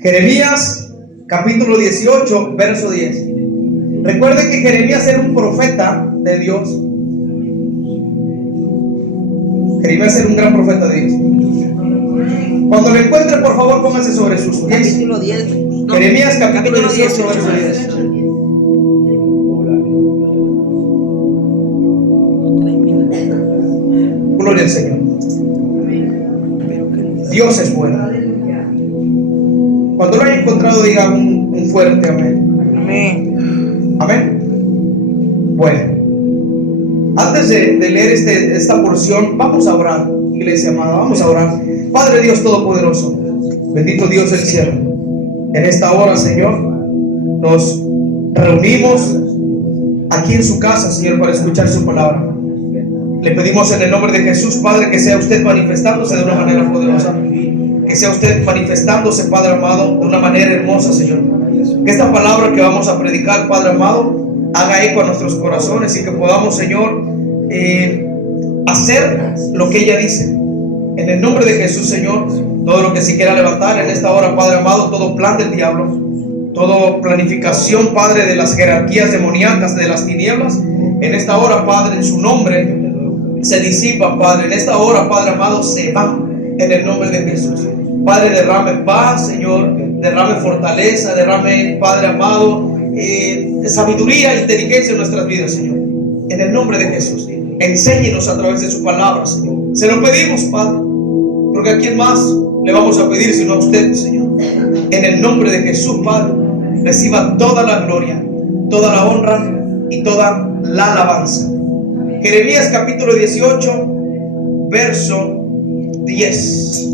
Jeremías capítulo 18, verso 10. Recuerden que Jeremías era un profeta de Dios. Jeremías era un gran profeta de Dios. Cuando lo encuentren, por favor, pónganse sobre sus pies. Capítulo 10. Jeremías capítulo 18, verso 10. Gloria al Señor. Dios es bueno. Cuando lo hayan encontrado, diga un fuerte amén. Amén. Amén. Bueno, antes de leer esta porción, vamos a orar, iglesia amada, vamos a orar. Padre Dios Todopoderoso, bendito Dios del cielo, en esta hora, Señor, nos reunimos aquí en su casa, Señor, para escuchar su palabra. Le pedimos en el nombre de Jesús, Padre, que sea usted manifestándose de una manera poderosa, que sea usted manifestándose, Padre amado, de una manera hermosa, Señor. Que esta palabra que vamos a predicar, Padre amado, haga eco a nuestros corazones y que podamos, Señor, hacer lo que ella dice. En el nombre de Jesús, Señor, todo lo que se quiera levantar en esta hora, Padre amado, todo plan del diablo, toda planificación, Padre, de las jerarquías demoníacas, de las tinieblas, en esta hora, Padre, en su nombre, se disipan, Padre. En esta hora, Padre amado, se van en el nombre de Jesús. Padre, derrame paz, Señor, derrame fortaleza, derrame, Padre amado, sabiduría e inteligencia en nuestras vidas, Señor. En el nombre de Jesús, enséñenos a través de su palabra, Señor. Se lo pedimos, Padre, porque a quién más le vamos a pedir sino a usted, Señor. En el nombre de Jesús, Padre, reciba toda la gloria, toda la honra y toda la alabanza. Jeremías capítulo 18, verso 10.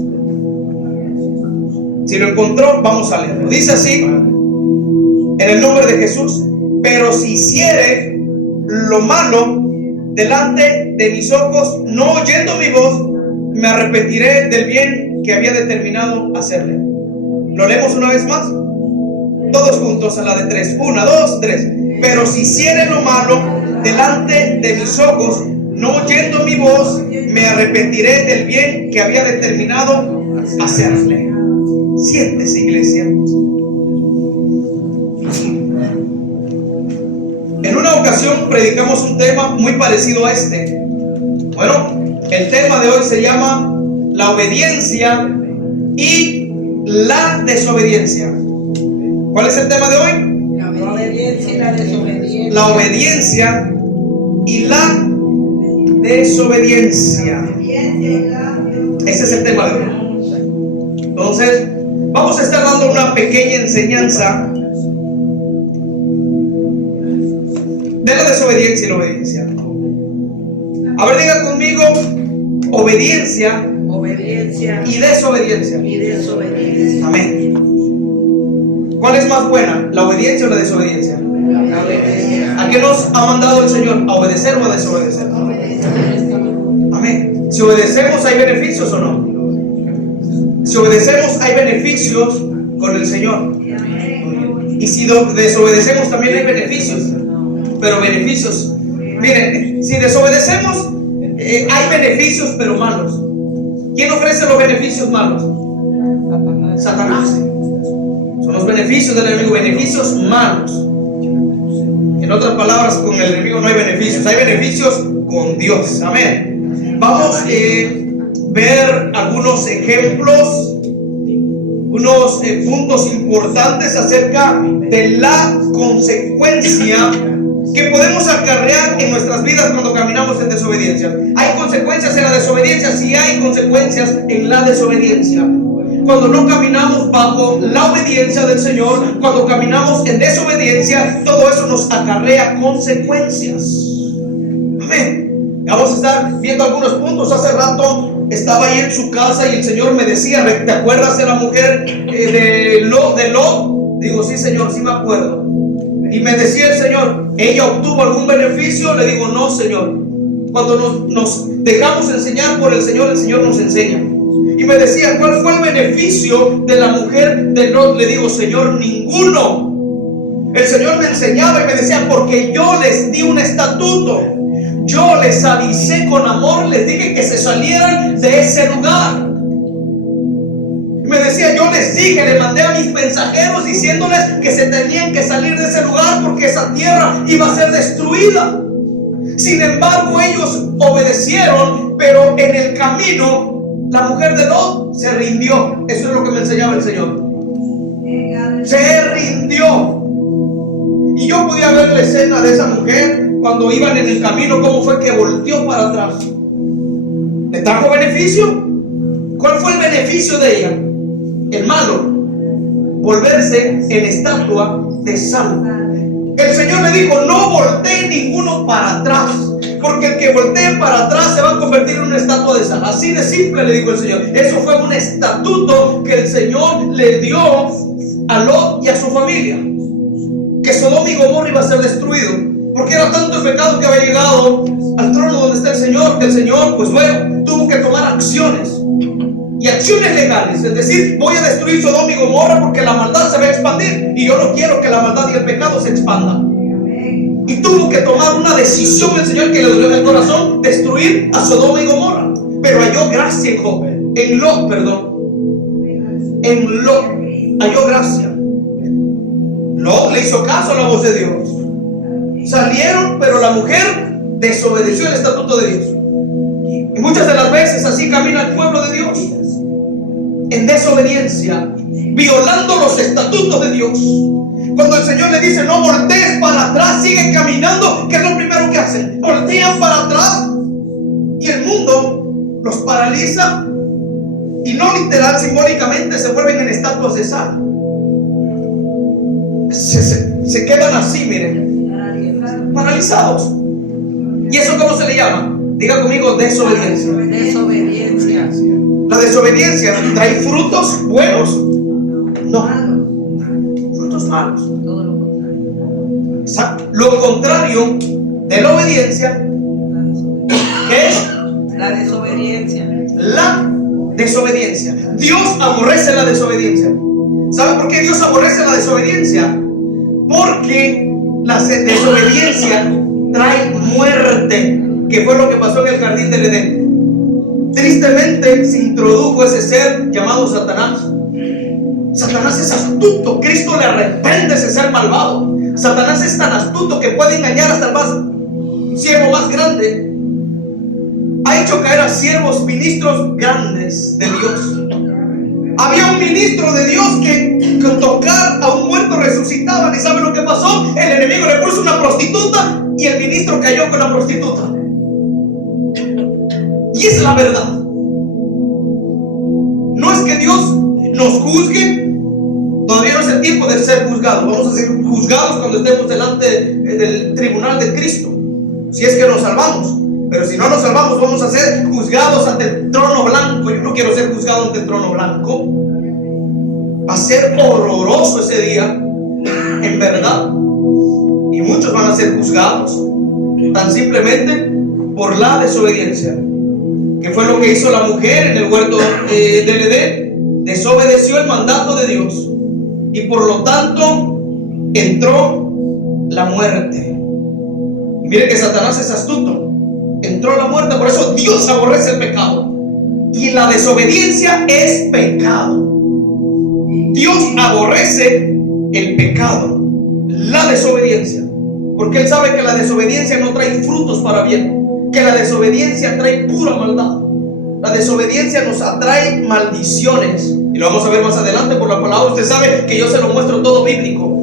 Si lo encontró, vamos a leerlo. Dice así, en el nombre de Jesús: pero si hiciere lo malo delante de mis ojos, no oyendo mi voz, me arrepentiré del bien que había determinado hacerle. Lo leemos una vez más, todos juntos a la de 3. 1, 2, 3. Pero si hiciere lo malo delante de mis ojos, no oyendo mi voz, me arrepentiré del bien que había determinado hacerle. Siéntese, iglesia. En una ocasión predicamos un tema muy parecido a este. Bueno, el tema de hoy se llama la obediencia y la desobediencia. ¿Cuál es el tema de hoy? La obediencia y la desobediencia. La obediencia y la desobediencia. Ese es el tema de hoy. Entonces, vamos a estar dando una pequeña enseñanza de la desobediencia y la obediencia. A ver, diga conmigo: obediencia, Obediencia y desobediencia. y desobediencia. Amén. ¿Cuál es más buena, la obediencia o la desobediencia? La obediencia. ¿A qué nos ha mandado el Señor? ¿A obedecer o a desobedecer? Amén. Si obedecemos, ¿hay beneficios o no? Si obedecemos, hay beneficios con el Señor. Y si desobedecemos, también hay beneficios. Pero beneficios, miren, si desobedecemos, hay beneficios pero malos. ¿Quién ofrece los beneficios malos? Satanás. Son los beneficios del enemigo, beneficios malos. En otras palabras, con el enemigo no hay beneficios, hay beneficios con Dios. Amén. Vamos a ver algunos ejemplos, unos puntos importantes acerca de la consecuencia que podemos acarrear en nuestras vidas cuando caminamos en desobediencia. ¿Hay consecuencias en la desobediencia? Sí, hay consecuencias en la desobediencia. Cuando no caminamos bajo la obediencia del Señor, cuando caminamos en desobediencia, todo eso nos acarrea consecuencias. Amén. Vamos a estar viendo algunos puntos. Hace rato estaba ahí en su casa y el Señor me decía: ¿te acuerdas de la mujer de Lot? Digo: sí, Señor, sí me acuerdo. Y me decía el Señor: ¿ella obtuvo algún beneficio? Le digo: no, Señor. Cuando nos dejamos enseñar por el Señor nos enseña. Y me decía: ¿cuál fue el beneficio de la mujer de Lot? Le digo: Señor, ninguno. El Señor me enseñaba y me decía: porque yo les di un estatuto, yo les avisé con amor, les dije que se salieran de ese lugar. Y Me decía, yo les dije, le mandé a mis mensajeros diciéndoles que se tenían que salir de ese lugar porque esa tierra iba a ser destruida. Sin embargo, ellos obedecieron, pero en el camino la mujer de Lot se rindió. Eso es lo que me enseñaba el Señor. Se rindió. Y yo podía ver la escena de esa mujer cuando iban en el camino, cómo fue que volteó para atrás. ¿Le trajo beneficio? ¿Cuál fue el beneficio de ella? El malo, volverse en estatua de sal. El Señor le dijo, no voltee ninguno para atrás, porque el que voltee para atrás se va a convertir en una estatua de sal. Así de simple, le dijo el Señor. Eso fue un estatuto que el Señor le dio a Lot y a su familia, que Sodoma y Gomorra iba a ser destruido, porque era tanto el pecado que había llegado al trono donde está el Señor, que el Señor, pues bueno, tuvo que tomar acciones, y acciones legales. Es decir, voy a destruir Sodoma y Gomorra porque la maldad se va a expandir, y yo no quiero que la maldad y el pecado se expandan. Y tuvo que tomar una decisión el Señor, que le dolió en el corazón, destruir a Sodoma y Gomorra. Pero halló gracia en Job, en Lot, halló gracia. Lot le hizo caso a la voz de Dios. Salieron, pero la mujer desobedeció el estatuto de Dios. Y muchas de las veces así camina el pueblo de Dios, en desobediencia, violando los estatutos de Dios. Cuando el Señor le dice, no voltees para atrás, siguen caminando, ¿qué es lo primero que hacen? Voltean para atrás, y el mundo los paraliza, y no literal, simbólicamente se vuelven en estatuas de sal. Se quedan así, miren, paralizados. ¿Y eso cómo se le llama? Diga conmigo, desobediencia. Desobediencia. La desobediencia trae frutos buenos, no, frutos malos. Todo lo contrario. Lo contrario de la obediencia, ¿qué es? La desobediencia. La desobediencia. Dios aborrece la desobediencia. ¿Sabe por qué Dios aborrece la desobediencia? Porque la desobediencia trae muerte, que fue lo que pasó en el jardín del Edén. Tristemente se introdujo ese ser llamado Satanás. Satanás es astuto. Cristo le arrepiente ese ser malvado. Satanás es tan astuto que puede engañar hasta el siervo más grande. Ha hecho caer a siervos, ministros grandes de Dios. Había un ministro de Dios que con tocar a un muerto resucitaban. ¿Y sabe lo que pasó? El enemigo le puso una prostituta y el ministro cayó con la prostituta. Y es la verdad. No es que Dios nos juzgue. Todavía no es el tiempo de ser juzgados. Vamos a ser juzgados cuando estemos delante del tribunal de Cristo, si es que nos salvamos. Pero si no nos salvamos, vamos a ser juzgados ante el trono blanco. Yo no quiero ser juzgado ante el trono blanco. Va a ser horroroso ese día, en verdad. Y muchos van a ser juzgados tan simplemente por la desobediencia, que fue lo que hizo la mujer en el huerto del Edén. Desobedeció el mandato de Dios, y por lo tanto entró la muerte. Y mire que Satanás es astuto. Entró la muerte. Por eso Dios aborrece el pecado, y la desobediencia es pecado. Dios aborrece el pecado, la desobediencia, porque Él sabe que la desobediencia no trae frutos para bien, que la desobediencia trae pura maldad. La desobediencia nos atrae maldiciones, y lo vamos a ver más adelante por la palabra. Usted sabe que yo se lo muestro todo bíblico.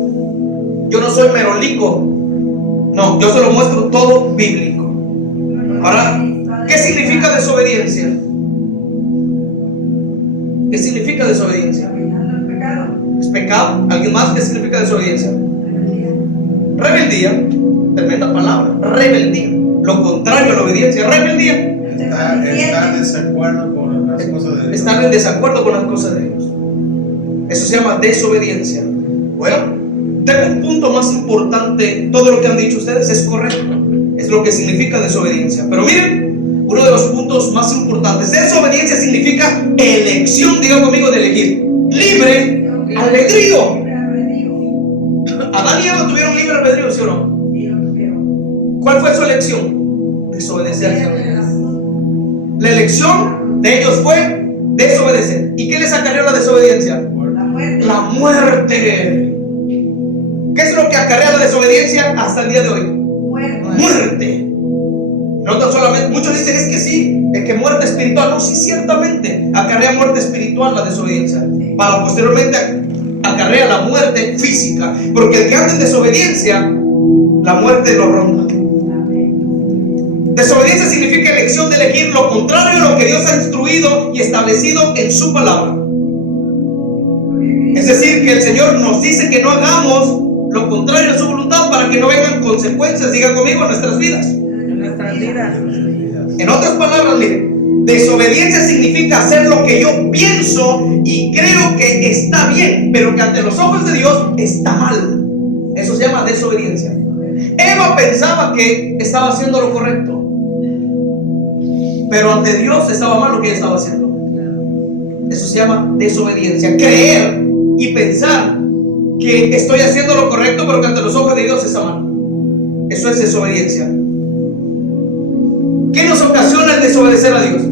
Yo no soy merolico, no, yo se lo muestro todo bíblico. Ahora, ¿qué significa desobediencia? ¿Qué significa desobediencia? ¿Es pecado? ¿Alguien más? ¿Qué significa desobediencia? Rebeldía. Tremenda palabra. Rebeldía. Lo contrario a la obediencia. Rebeldía. Estar en desacuerdo con las cosas de Dios. Estar en desacuerdo con las cosas de Dios. Eso se llama desobediencia. Bueno, tengo un punto más importante. Todo lo que han dicho ustedes es correcto. Es lo que significa desobediencia. Pero miren, uno de los puntos más importantes. Desobediencia significa elección. Diga conmigo, de elegir. Libre albedrío. Adán y Eva tuvieron libre albedrío, ¿sí o no? ¿Cuál fue su elección? Desobedecer. La elección de ellos fue Desobedecer. ¿Y qué les acarrea la desobediencia? La muerte. La muerte. ¿Qué es lo que acarrea la desobediencia hasta el día de hoy? Muerte. No solamente, muchos dicen es que sí, es que muerte espiritual. No, sí, ciertamente acarrea muerte espiritual la desobediencia. Para posteriormente acarrea la muerte física. Porque el que anda en desobediencia, la muerte lo ronda. Desobediencia significa elección de elegir lo contrario a lo que Dios ha instruido y establecido en su palabra. Es decir, que el Señor nos dice que no hagamos lo contrario a su voluntad para que no vengan consecuencias, diga conmigo, en nuestras vidas. En nuestras vidas. En otras palabras, miren, desobediencia significa hacer lo que yo pienso y creo que está bien, pero que ante los ojos de Dios está mal. Eso se llama desobediencia. Eva pensaba que estaba haciendo lo correcto, pero ante Dios estaba mal lo que ella estaba haciendo. Eso se llama desobediencia. Creer y pensar que estoy haciendo lo correcto, pero que ante los ojos de Dios está mal. Eso es desobediencia. ¿Qué nos ocasiona el desobedecer a Dios?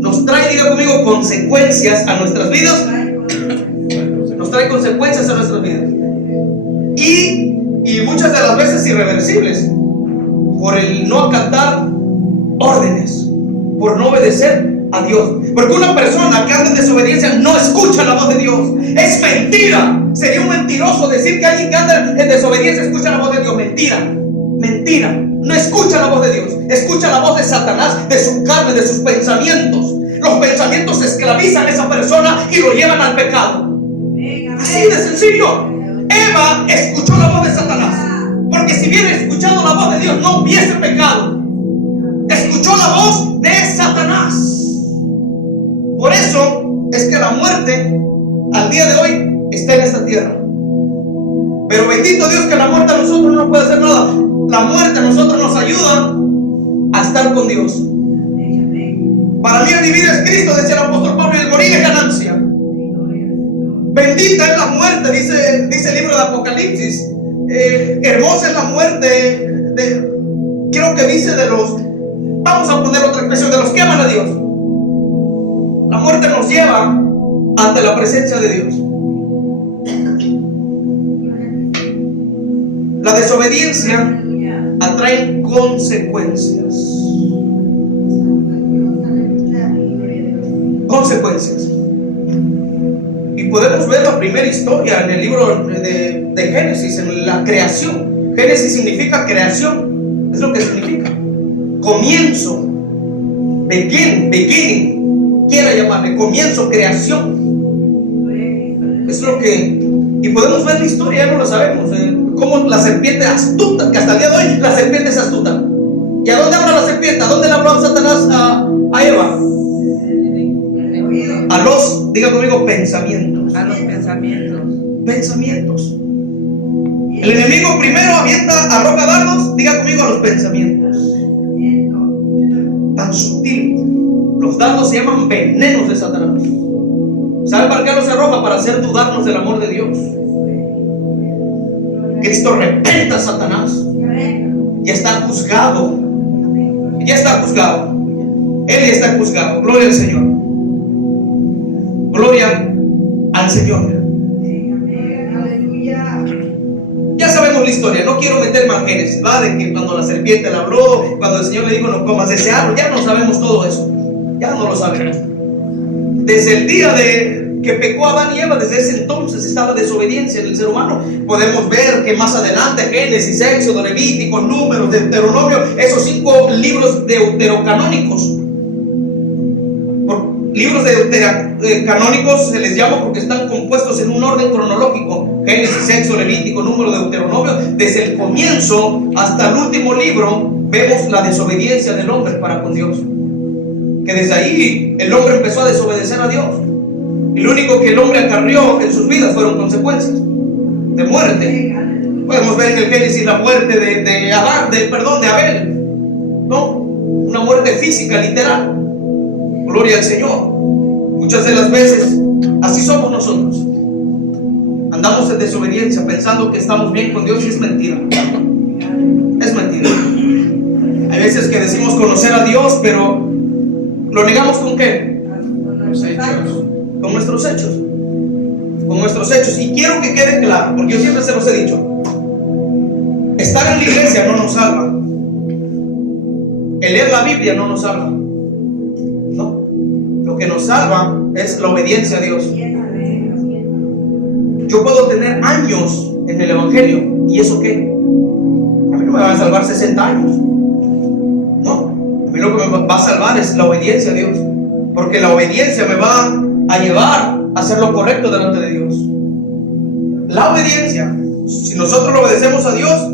Nos trae, diga conmigo, consecuencias a nuestras vidas. Nos trae consecuencias a nuestras vidas. Y muchas de las veces irreversibles, por el no acatar órdenes, por no obedecer a Dios. Porque una persona que anda en desobediencia no escucha la voz de Dios. Es mentira. Sería un mentiroso decir que alguien que anda en desobediencia escucha la voz de Dios. Mentira. Mentira. No escucha la voz de Dios. Escucha la voz de Satanás, de su carne, de sus pensamientos. Los pensamientos esclavizan a esa persona y lo llevan al pecado. Así de sencillo. Eva escuchó la voz de Satanás, porque si hubiera escuchado la voz de Dios no hubiese pecado. Escuchó la voz de Satanás. Por eso es que la muerte al día de hoy está en esta tierra. Pero bendito Dios que la muerte a nosotros no puede hacer nada. La muerte a nosotros nos ayuda a estar con Dios. Para mí el vivir es Cristo, decía el apóstol Pablo, y el morir es ganancia. Bendita es la muerte, dice el libro de Apocalipsis. Hermosa es la muerte creo que dice de los, vamos a poner otra expresión, de los que aman a Dios. La muerte nos lleva ante la presencia de Dios. La desobediencia atrae consecuencias. Consecuencias. Y podemos ver la primera historia en el libro de Génesis, en la creación. Génesis significa creación, es lo que significa comienzo, beginning, quiera llamarle, comienzo, creación. Es lo que, y podemos ver la historia, ya no lo sabemos, cómo la serpiente astuta, que hasta el día de hoy la serpiente es astuta. ¿Y a dónde habla la serpiente? ¿A dónde le habló Satanás a Eva? A los, diga conmigo, pensamientos. A los pensamientos. Pensamientos. El enemigo primero arroja dardos, diga conmigo, a los pensamientos. Tan sutil. Los dardos se llaman venenos de Satanás. ¿Sabe para qué los arroja? Para hacer dudarnos del amor de Dios. Cristo repenta a Satanás. Ya está juzgado. Ya está juzgado. Él ya está juzgado. Gloria al Señor. Gloria al Señor. Ya sabemos la historia, no quiero meter más Génesis, ¿va? De que cuando la serpiente le habló, cuando el Señor le dijo no comas de ese árbol, ya no sabemos todo eso. Ya no lo sabemos. Desde el día de que pecó Adán y Eva, desde ese entonces está la desobediencia en el ser humano. Podemos ver que más adelante Génesis, Éxodo, Levítico, Números, Deuteronomio, esos 5 libros deuterocanónicos. Libros canónicos se les llama porque están compuestos en un orden cronológico. Génesis, Éxodo, Levítico, Número, Deuteronomio. Desde el comienzo hasta el último libro vemos la desobediencia del hombre para con Dios. Que desde ahí el hombre empezó a desobedecer a Dios. Y lo único que el hombre acarrió en sus vidas fueron consecuencias de muerte. Podemos ver en el Génesis la muerte de Abel. ¿No? Una muerte física, literal. Gloria al Señor. Muchas de las veces así somos nosotros. Andamos en desobediencia pensando que estamos bien con Dios y es mentira. Es mentira. Hay veces que decimos conocer a Dios, pero ¿lo negamos con qué? con nuestros hechos. Con nuestros hechos. Y quiero que quede claro, porque yo siempre se los he dicho: estar en la iglesia no nos salva. El leer la Biblia no nos salva. No. Lo que nos salva es la obediencia a Dios. Yo puedo tener años en el Evangelio, ¿y eso qué? A mí no me va a salvar 60 años. No. A mí lo que me va a salvar es la obediencia a Dios. Porque la obediencia me va a llevar a hacer lo correcto delante de Dios. La obediencia, si nosotros le obedecemos a Dios,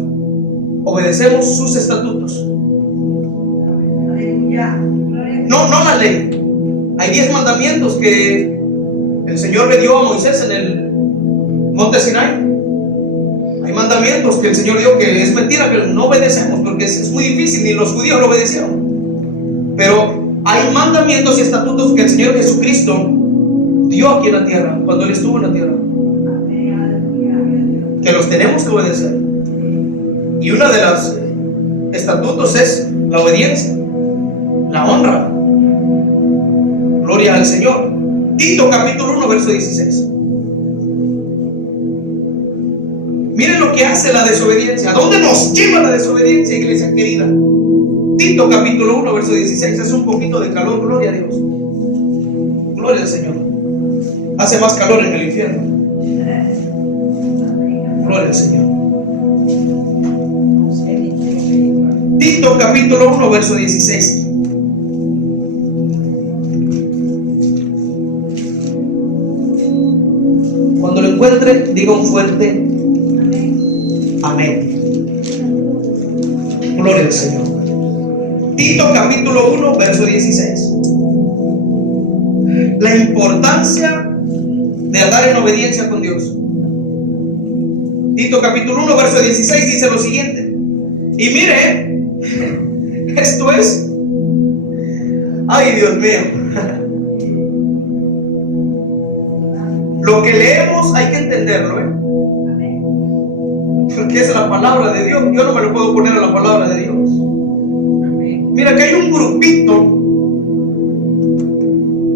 obedecemos sus estatutos. No la ley. Hay 10 mandamientos que el Señor le dio a Moisés en el monte Sinai. Hay mandamientos que el Señor dio que es mentira que no obedecemos, porque es muy difícil, ni los judíos lo obedecieron. Pero hay mandamientos y estatutos que el Señor Jesucristo dio aquí en la tierra, cuando Él estuvo en la tierra, que los tenemos que obedecer. Y uno de los estatutos es la obediencia, la honra. Gloria al Señor. Tito capítulo 1 verso 16. Miren lo que hace la desobediencia. ¿A dónde nos lleva la desobediencia, iglesia querida? Tito capítulo 1 verso 16. Es un poquito de calor, gloria a Dios. Gloria al Señor. Hace más calor en el infierno. Gloria al Señor. Tito capítulo 1 verso 16. Cuando lo encuentre, diga un fuerte amén. Gloria al Señor. Tito capítulo 1 verso 16. La importancia de andar en obediencia con Dios. Tito capítulo 1 verso 16 dice lo siguiente. Y mire, esto es, ay Dios mío, lo que leemos hay que entenderlo, porque es la palabra de Dios. Yo no me lo puedo poner a la palabra de Dios. Mira que hay un grupito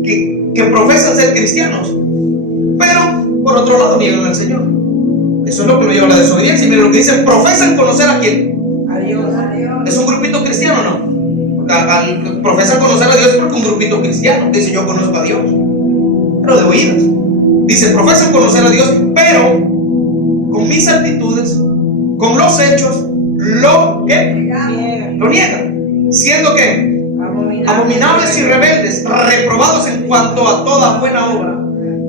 que profesan ser cristianos, pero por otro lado niegan al Señor. Eso es lo que lo lleva a la desobediencia. Y mira lo que dicen: profesan conocer a quién. A Dios. ¿Es un grupito cristiano o no? Profesan conocer a Dios porque un grupito cristiano dice: yo conozco a Dios, pero de oídas. Dice: profesan conocer a Dios, pero con mis actitudes, con los hechos, lo niegan. Siendo que abominables y rebeldes, reprobados en cuanto a toda buena obra.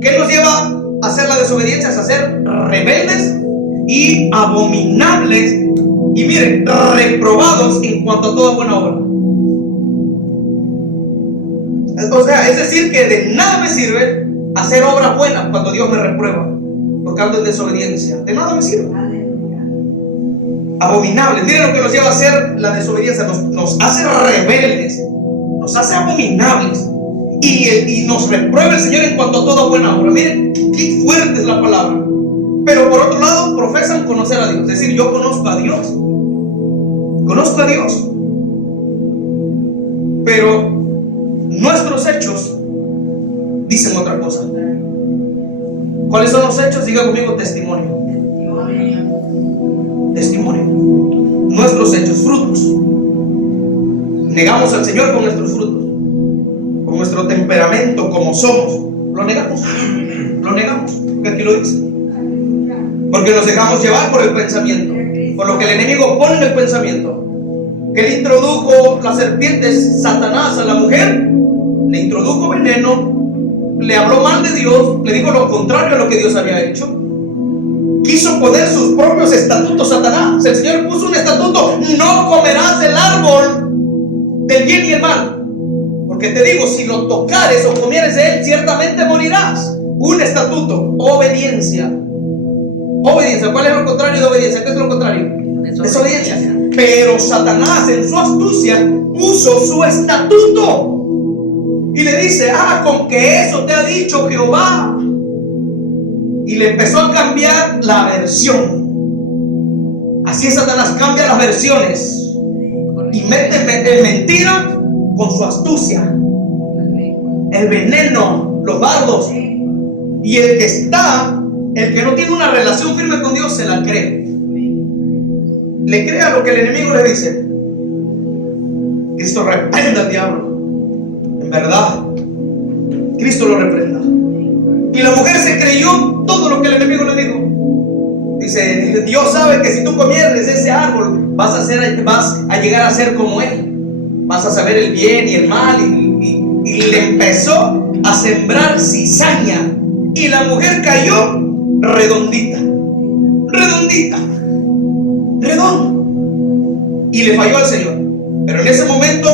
¿Qué nos lleva a hacer la desobediencia? Es a ser rebeldes y abominables. Y miren, reprobados en cuanto a toda buena obra. O sea, es decir, que de nada me sirve hacer obras buenas cuando Dios me reprueba, porque ando en desobediencia. De nada me sirve. Abominables. Miren lo que nos lleva a hacer la desobediencia. Nos hace rebeldes, nos hace abominables, y nos reprueba el Señor en cuanto a toda buena obra. Miren qué fuerte es la palabra. Pero por otro lado, profesan conocer a Dios. Es decir, yo conozco a Dios. Conozco a Dios. Pero nuestros hechos dicen otra cosa. ¿Cuáles son los hechos? Diga conmigo: testimonio. Testimonio. Nuestros hechos, frutos. Negamos al Señor con nuestros frutos, con nuestro temperamento, como somos. Lo negamos. Lo negamos. Porque aquí lo dice. Porque nos dejamos llevar por el pensamiento, por lo que el enemigo pone en el pensamiento. Que le introdujo la serpiente, Satanás, a la mujer. Le introdujo veneno, le habló mal de Dios, le dijo lo contrario a lo que Dios había hecho. Quiso poner sus propios estatutos, Satanás. El Señor puso un estatuto: no comerás del árbol del bien y el mal, porque te digo, si lo tocares o comieres de él, ciertamente morirás. Un estatuto: obediencia. Obediencia. ¿Cuál es lo contrario de obediencia? ¿Qué es lo contrario? Desobediencia. Pero Satanás, en su astucia, puso su estatuto y le dice: con que eso te ha dicho Jehová. Y le empezó a cambiar la versión. Así es, Satanás cambia las versiones y mete mentira con su astucia, el veneno, los dardos. Y el que no tiene una relación firme con Dios, se la cree. Le cree a lo que el enemigo le dice. Cristo reprenda al diablo. En verdad, Cristo lo reprenda. Y la mujer se creyó todo lo que el enemigo le dijo. Dice, Dios sabe que si tú comieres de ese árbol, vas a llegar a ser como Él. Vas a saber el bien y el mal. Y le empezó a sembrar cizaña. Y la mujer cayó redondita. Redonda. Y le falló al Señor. Pero en ese momento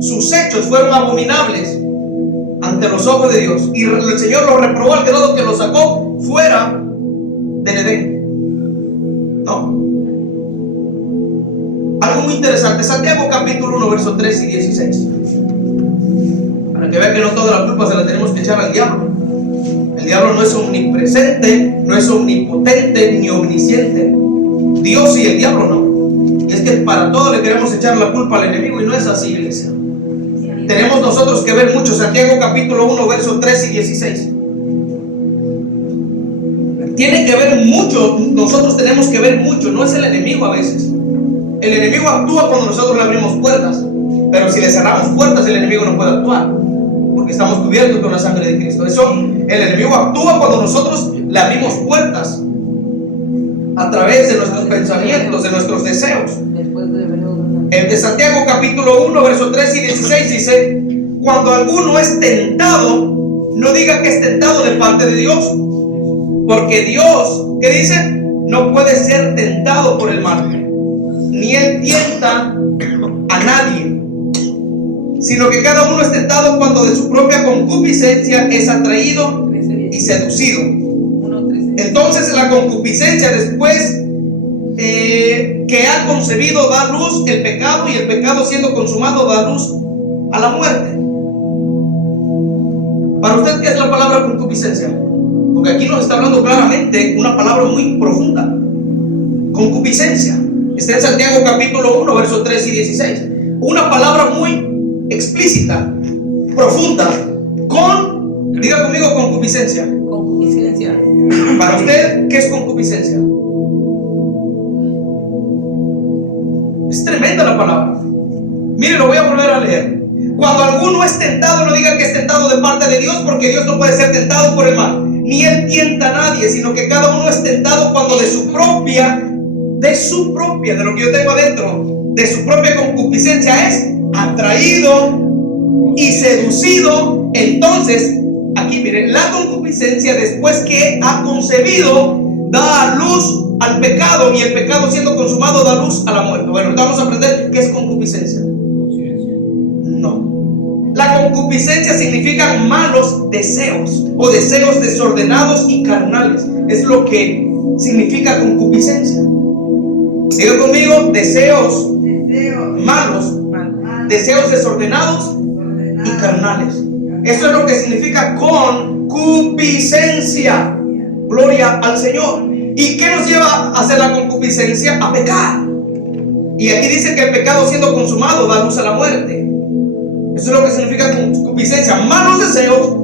sus hechos fueron abominables ante los ojos de Dios. Y el Señor los reprobó al grado que los sacó fuera del Edén. No. Algo muy interesante. Santiago capítulo 1, versos 3 y 16. Para que vean que no toda la culpa se la tenemos que echar al diablo. El diablo no es omnipresente, no es omnipotente ni omnisciente. Dios y el diablo no. Y es que para todo le queremos echar la culpa al enemigo, y no es así, iglesia. Tenemos nosotros que ver mucho. Santiago capítulo 1, versos 3 y 16. Tiene que ver mucho. Nosotros tenemos que ver mucho. No es el enemigo a veces. El enemigo actúa cuando nosotros le abrimos puertas. Pero si le cerramos puertas, el enemigo no puede actuar, porque estamos cubiertos con la sangre de Cristo. Eso, el enemigo actúa cuando nosotros le abrimos puertas a través de nuestros pensamientos, de nuestros deseos. En de Santiago capítulo 1, versos 3 y 16 dice: cuando alguno es tentado, no diga que es tentado de parte de Dios, porque Dios, ¿qué dice? No puede ser tentado por el mal, ni Él tienta a nadie, sino que cada uno es tentado cuando de su propia concupiscencia es atraído y seducido. Entonces la concupiscencia, después que ha concebido, da luz el pecado, y el pecado, siendo consumado, da luz a la muerte. Para usted, ¿qué es la palabra concupiscencia? Porque aquí nos está hablando claramente una palabra muy profunda. Concupiscencia está en Santiago capítulo 1, versos 3 y 16. Una palabra muy explícita, profunda. Diga conmigo, concupiscencia. Concupiscencia. Para usted, ¿qué es concupiscencia? Es tremenda la palabra. Mire, lo voy a volver a leer. Cuando alguno es tentado, no diga que es tentado de parte de Dios, porque Dios no puede ser tentado por el mal, ni Él tienta a nadie, sino que cada uno es tentado cuando de su propia, de lo que yo tengo adentro, de su propia concupiscencia es atraído y seducido. Entonces, aquí miren, la concupiscencia, después que ha concebido, da luz al pecado, y el pecado, siendo consumado, da luz a la muerte. Bueno, vamos a aprender qué es concupiscencia. No. La concupiscencia significa malos deseos, o deseos desordenados y carnales. Es lo que significa concupiscencia. Diga conmigo: deseos malos, deseos desordenados y carnales. Eso es lo que significa concupiscencia. Gloria al Señor. ¿Y qué nos lleva a hacer la concupiscencia? A pecar. Y aquí dice que el pecado, siendo consumado, da luz a la muerte. Eso es lo que significa concupiscencia: malos deseos,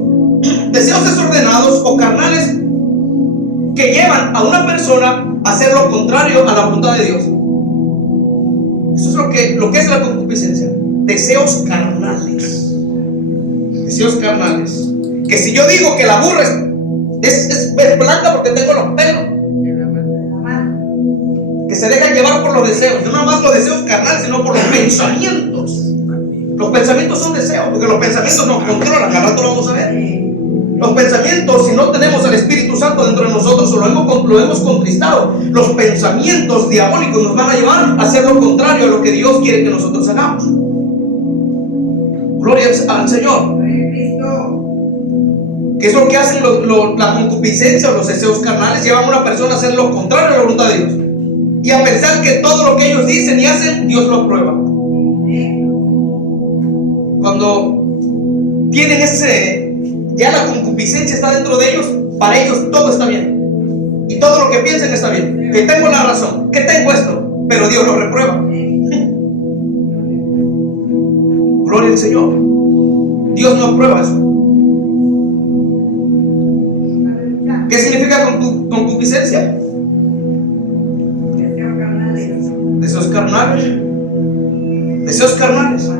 deseos desordenados o carnales, que llevan a una persona a hacer lo contrario a la voluntad de Dios. Eso es lo que es la concupiscencia: deseos carnales. Deseos carnales. Que si yo digo que la burra es blanca porque tengo los pelos, que se dejan llevar por los deseos, no nada más los deseos carnales, sino por los pensamientos. Los pensamientos son deseos, porque los pensamientos nos controlan. Al rato lo vamos a ver. Los pensamientos, si no tenemos al Espíritu Santo dentro de nosotros, o lo hemos contristado, los pensamientos diabólicos nos van a llevar a hacer lo contrario a lo que Dios quiere que nosotros hagamos. Gloria al Señor. ¿Qué es lo que hacen la concupiscencia o los deseos carnales? Llevan a una persona a hacer lo contrario a la voluntad de Dios, y a pensar que todo lo que ellos dicen y hacen, Dios lo aprueba. Cuando tienen ya la concupiscencia está dentro de ellos, para ellos todo está bien, y todo lo que piensen está bien, que tengo la razón, que tengo esto, pero Dios lo reprueba. Gloria al Señor. Dios no aprueba eso. ¿Qué significa concupiscencia? Deseos carnales. Deseos carnales.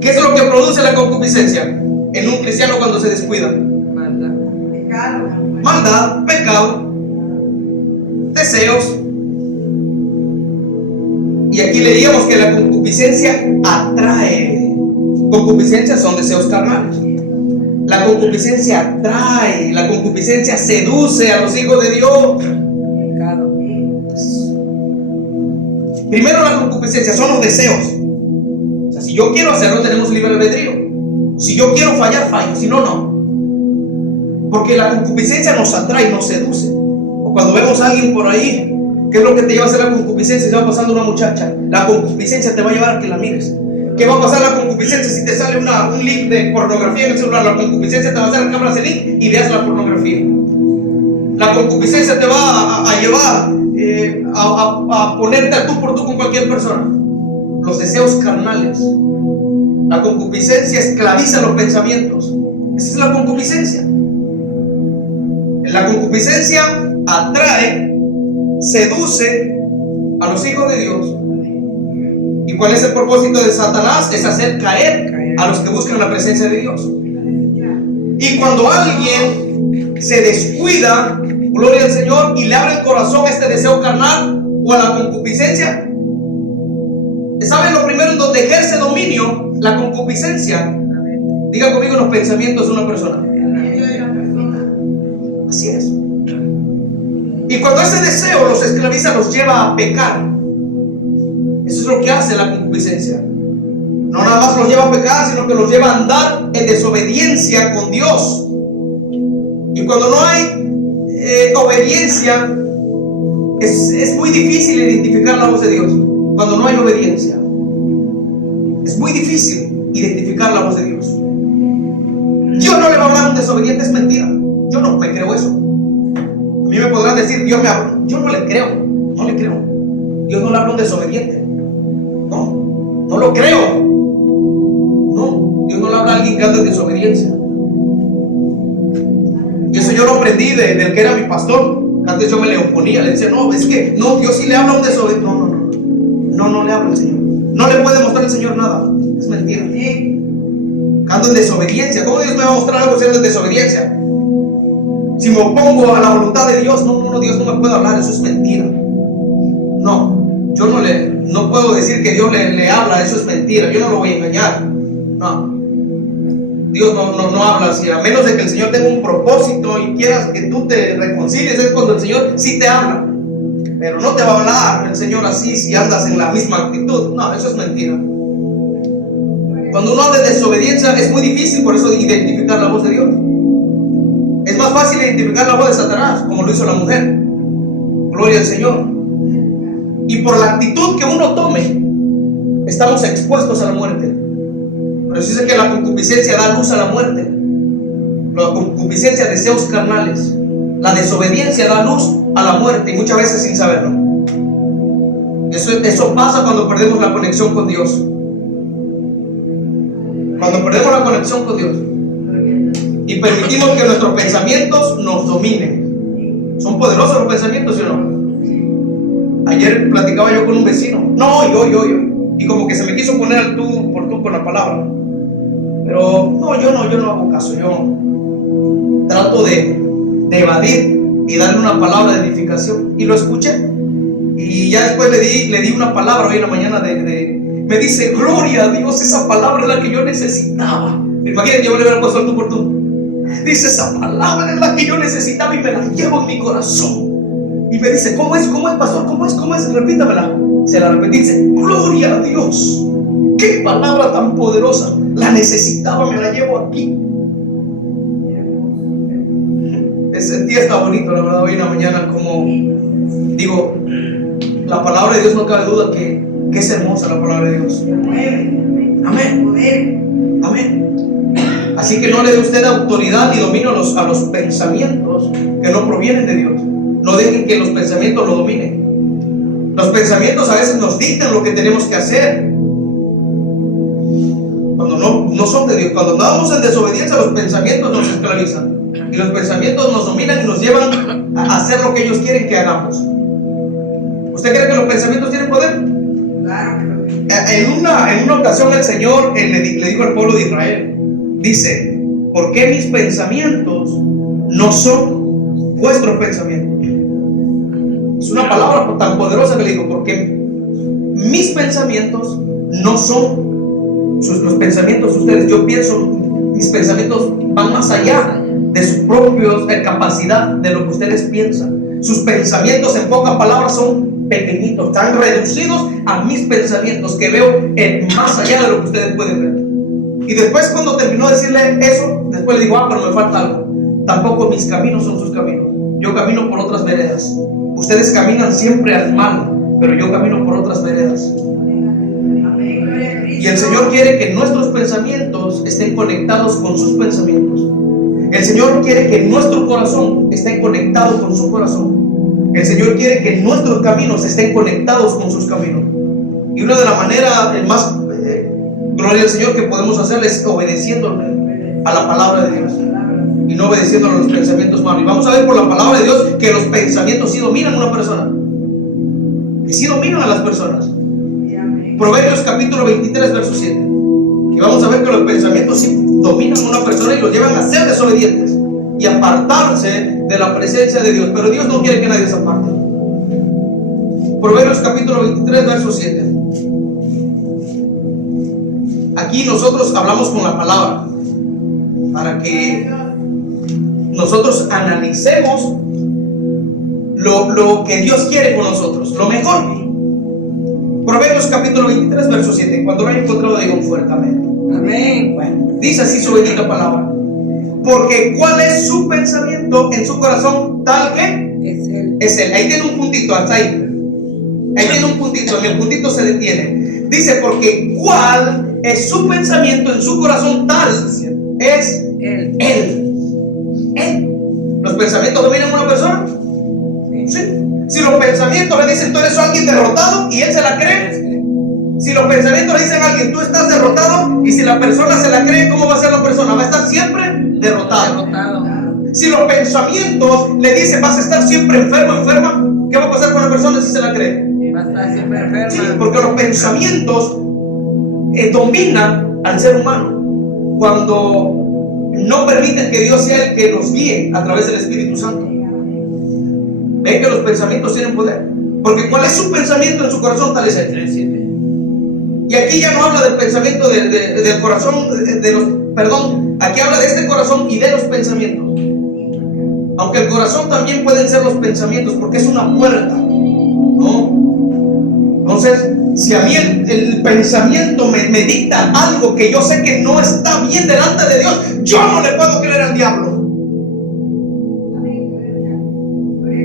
¿Qué es lo que produce la concupiscencia en un cristiano cuando se descuida? Maldad, pecado, deseos. Y aquí leíamos que la concupiscencia atrae. Concupiscencia son deseos carnales. La concupiscencia atrae, la concupiscencia seduce a los hijos de Dios. Primero, la concupiscencia son los deseos. O sea, si yo quiero hacerlo, tenemos libre albedrío. Si yo quiero fallar, fallo. Si no, no. Porque la concupiscencia nos atrae, nos seduce. O cuando vemos a alguien por ahí, ¿qué es lo que te lleva a hacer la concupiscencia? Si va pasando una muchacha, la concupiscencia te va a llevar a que la mires. ¿Qué va a pasar la concupiscencia si te sale un link de pornografía en el celular? La concupiscencia te va a hacer que abras el link y veas la pornografía. La concupiscencia te va a llevar a ponerte a tú por tú con cualquier persona. Los deseos carnales. La concupiscencia esclaviza los pensamientos. Esa es la concupiscencia. La concupiscencia atrae, seduce a los hijos de Dios. ¿Y cuál es el propósito de Satanás? Es hacer caer a los que buscan la presencia de Dios. Y cuando alguien se descuida, gloria al Señor, y le abre el corazón a este deseo carnal o a la concupiscencia, ¿saben lo primero en donde ejerce dominio? La concupiscencia. Diga conmigo, los pensamientos de una persona. Así es. Y cuando ese deseo los esclaviza, los lleva a pecar. Eso es lo que hace la concupiscencia. No nada más los lleva a pecar, sino que los lleva a andar en desobediencia con Dios. Y cuando no hay obediencia, es muy difícil identificar la voz de Dios. Cuando no hay obediencia, es muy difícil identificar la voz de Dios. Dios no le va a hablar a un desobediente, es mentira. Yo no me creo eso. A mí me podrán decir, Dios me habla. Yo no le creo, no le creo. Dios no le habla a un desobediente. No, no lo creo. No, Dios no le habla a alguien que anda en desobediencia. Y eso yo lo aprendí del que era mi pastor. Antes yo me le oponía, le decía, no, es que no, Dios sí le habla a un desobediente. No le habla al Señor. No le puede mostrar al Señor nada. Es mentira. Ando en desobediencia. ¿Cómo Dios me va a mostrar algo si ando en desobediencia? Si me opongo a la voluntad de Dios, no, Dios no me puede hablar, eso es mentira. No, yo no puedo decir que Dios le habla, eso es mentira, yo no lo voy a engañar. No, Dios no habla así, a menos de que el Señor tenga un propósito y quieras que tú te reconcilies, es cuando el Señor sí te habla. Pero no te va a hablar el Señor así si andas en la misma actitud. No, eso es mentira. Cuando uno anda en desobediencia es muy difícil por eso identificar la voz de Dios. Es más fácil identificar la voz de Satanás, como lo hizo la mujer. Gloria al Señor. Y por la actitud que uno tome, estamos expuestos a la muerte. Por eso dice que la concupiscencia da luz a la muerte. La concupiscencia, deseos carnales. La desobediencia da luz a la muerte, y muchas veces sin saberlo. Eso pasa cuando perdemos la conexión con Dios. Cuando perdemos la conexión con Dios y permitimos que nuestros pensamientos nos dominen. ¿Son poderosos los pensamientos, sí o no? Ayer platicaba yo con un vecino. No, yo. Y como que se me quiso poner al tú por tú con la palabra. Pero no, yo no hago caso. Yo trato de evadir y darle una palabra de edificación. Y lo escuché. Y ya después le di una palabra hoy en la mañana me dice, gloria a Dios, esa palabra es la que yo necesitaba. Imagínate, yo le hubiera puesto el tú por tú. Dice, esa palabra es la que yo necesitaba y me la llevo en mi corazón. Y me dice, ¿cómo es, pastor? ¿Cómo es? Repítamela. Se la repetí, dice, gloria a Dios. Qué palabra tan poderosa. La necesitaba, me la llevo aquí. Ese día está bonito, la verdad, hoy en la mañana, como digo, la palabra de Dios no cabe duda que es hermosa la palabra de Dios. Amén. Así que no le dé usted autoridad ni dominio a los pensamientos que no provienen de Dios. No dejen que los pensamientos lo dominen. Los pensamientos a veces nos dictan lo que tenemos que hacer. Cuando no son de Dios, cuando andamos en desobediencia, los pensamientos nos esclavizan. Y los pensamientos nos dominan y nos llevan a hacer lo que ellos quieren que hagamos. ¿Usted cree que los pensamientos tienen poder? Claro que lo tiene. En una ocasión el Señor le dijo al pueblo de Israel, dice, ¿por qué mis pensamientos no son vuestros pensamientos? Es una palabra tan poderosa que le digo, porque mis pensamientos no son los pensamientos de ustedes. Yo pienso, mis pensamientos van más allá de su propia capacidad, de lo que ustedes piensan. Sus pensamientos, en pocas palabras, son pequeñitos, están reducidos a mis pensamientos, que veo más allá de lo que ustedes pueden ver. Y después, cuando terminó de decirle eso, después le digo, pero me falta algo. Tampoco mis caminos son sus caminos. Yo camino por otras veredas. Ustedes caminan siempre al mal, pero yo camino por otras veredas. Y el Señor quiere que nuestros pensamientos estén conectados con sus pensamientos. El Señor quiere que nuestro corazón esté conectado con su corazón. El Señor quiere que nuestros caminos estén conectados con sus caminos. Y una de las maneras más gloria al Señor que podemos hacer es obedeciéndole a la palabra de Dios y no obedeciéndole a los pensamientos humanos. Y vamos a ver por la palabra de Dios que los pensamientos sí dominan a una persona. Y sí dominan a las personas. Proverbios capítulo 23, verso 7. Y vamos a ver que los pensamientos sí dominan a una persona y los llevan a ser desobedientes y apartarse de la presencia de Dios. Pero Dios no quiere que nadie se aparte. Proverbios capítulo 23, verso 7. Aquí nosotros hablamos con la palabra para que nosotros analicemos lo que Dios quiere con nosotros, lo mejor. Proverbios capítulo 23, verso 7. Cuando lo haya encontrado, diga un fuerte amén. Amén. Bueno, dice así su bendita palabra. Porque ¿cuál es su pensamiento en su corazón? Tal que Es Él. es Él. Ahí tiene un puntito, hasta ahí. Ahí tiene un puntito, en el puntito se detiene. Dice, porque ¿cuál es su pensamiento en su corazón? Tal es Él. Él. Él. ¿Los pensamientos dominan a una persona? Sí. Si los pensamientos le dicen, tú eres alguien derrotado, y él se la cree. Si los pensamientos le dicen a alguien, tú estás derrotado, y si la persona se la cree, ¿cómo va a ser la persona? Va a estar siempre derrotado. Si los pensamientos le dicen, vas a estar siempre enfermo, enferma, ¿qué va a pasar con la persona si se la cree? Va a estar siempre enferma. Sí, porque los pensamientos dominan al ser humano cuando no permiten que Dios sea el que nos guíe a través del Espíritu Santo. Ven que los pensamientos tienen poder, porque ¿cuál es su pensamiento en su corazón? Tal es Él. Y aquí ya no habla del pensamiento del corazón, aquí habla de este corazón y de los pensamientos. Aunque el corazón también pueden ser los pensamientos, porque es una puerta, ¿no? Entonces, si a mí el pensamiento me dicta algo que yo sé que no está bien delante de Dios, yo no le puedo creer al diablo.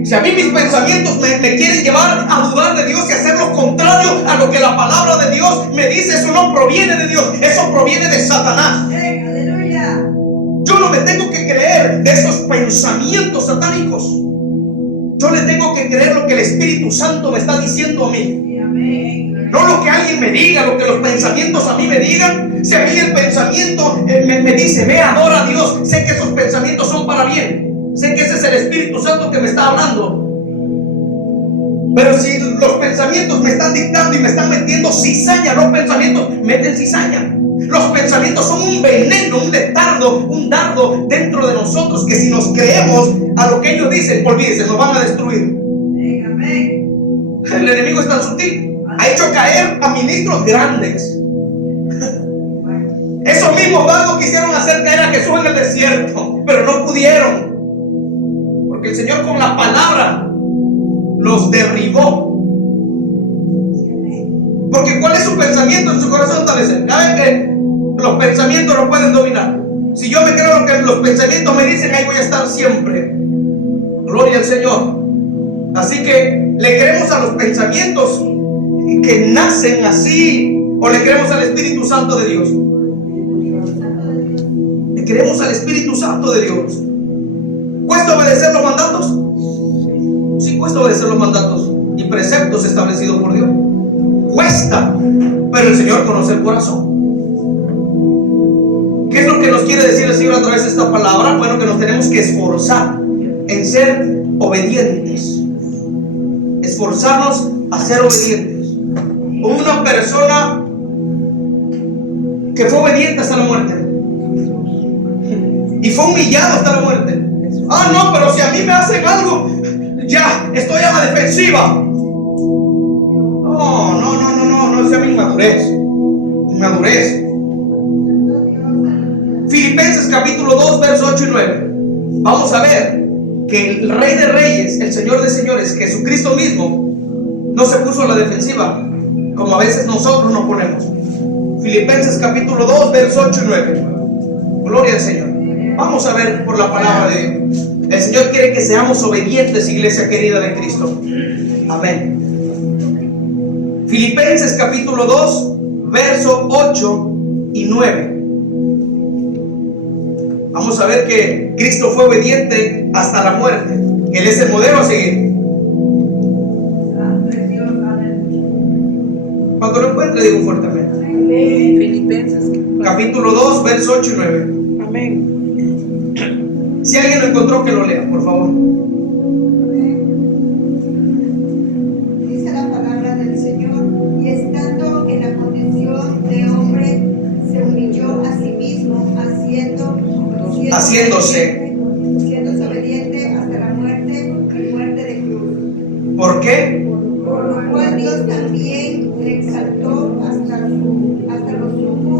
Si a mí mis pensamientos me quieren llevar a dudar de Dios y hacer lo contrario a lo que la palabra de Dios me dice, eso no proviene de Dios, eso proviene de Satanás. Aleluya. Yo no me tengo que creer de esos pensamientos satánicos. Yo le tengo que creer lo que el Espíritu Santo me está diciendo a mí. No lo que alguien me diga, lo que los pensamientos a mí me digan. Si a mí el pensamiento me dice, ve, adora a Dios, sé que esos pensamientos son para bien. Sé que ese es el Espíritu Santo que me está hablando. Pero si los pensamientos me están dictando y me están metiendo cizaña, los pensamientos meten cizaña. Los pensamientos son un veneno, un letardo, un dardo dentro de nosotros que si nos creemos a lo que ellos dicen, olvídense, nos van a destruir. El enemigo es tan sutil. Ha hecho caer a ministros grandes. Esos mismos dardos quisieron hacer caer a Jesús en el desierto, pero no pudieron. Porque el Señor con la palabra los derribó. Porque ¿cuál es su pensamiento en su corazón? Tal vez saben que los pensamientos no pueden dominar. Si yo me creo lo que los pensamientos me dicen, ahí voy a estar siempre. Gloria al Señor. Así que le creemos a los pensamientos que nacen así, o le creemos al Espíritu Santo de Dios. Le creemos al Espíritu Santo de Dios. ¿Cuesta obedecer los mandatos? Sí, cuesta obedecer los mandatos y preceptos establecidos por Dios. Cuesta, pero el Señor conoce el corazón. ¿Qué es lo que nos quiere decir el Señor a través de esta palabra? Bueno, que nos tenemos que esforzar en ser obedientes. Esforzarnos a ser obedientes. Una persona que fue obediente hasta la muerte y fue humillado hasta la muerte. Ah, no, pero si a mí me hacen algo, ya estoy a la defensiva. No sea mi inmadurez. Inmadurez. Filipenses capítulo 2, versos 8 y 9. Vamos a ver que el Rey de Reyes, el Señor de Señores, Jesucristo mismo, no se puso a la defensiva como a veces nosotros nos ponemos. Filipenses capítulo 2, versos 8 y 9. Gloria al Señor. Vamos a ver por la palabra de Dios. El Señor quiere que seamos obedientes, iglesia querida de Cristo. Amén. Filipenses capítulo 2, versos 8 y 9. Vamos a ver que Cristo fue obediente hasta la muerte. Él es el modelo a seguir. Cuando lo encuentre, digo fuertemente. Filipenses Capítulo 2, versos 8 y 9. Amén. Si alguien lo encontró, que lo lea, por favor. Dice la palabra del Señor, y estando en la condición de hombre, se humilló a sí mismo, Haciéndose. siendo obediente hasta la muerte y muerte de cruz. ¿Por qué? Por lo cual Dios también le exaltó hasta lo sumo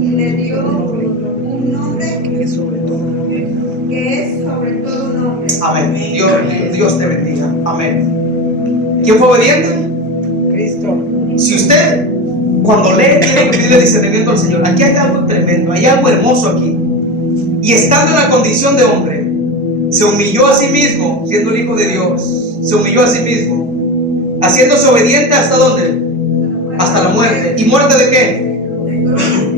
y le dio un nombre que es sobre todo nombre. Amén. Dios te bendiga. Amén. ¿Quién fue obediente? Cristo. Si usted cuando lee tiene que pedirle discernimiento al Señor. Aquí hay algo tremendo, hay algo hermoso aquí. Y estando en la condición de hombre, se humilló a sí mismo, siendo el Hijo de Dios. Se humilló a sí mismo, haciéndose obediente hasta dónde? Hasta la muerte. ¿Y muerte de qué?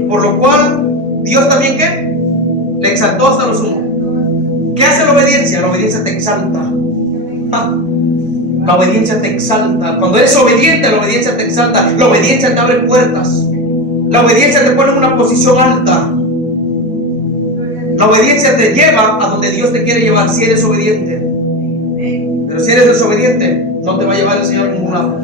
Por lo cual Dios también ¿qué? Le exaltó hasta lo sumo. ¿Qué hace la obediencia? La obediencia te exalta. La obediencia te exalta. Cuando eres obediente, la obediencia te exalta. La obediencia te abre puertas. La obediencia te pone en una posición alta. La obediencia te lleva a donde Dios te quiere llevar si eres obediente. Pero si eres desobediente, no te va a llevar el Señor a ningún lado.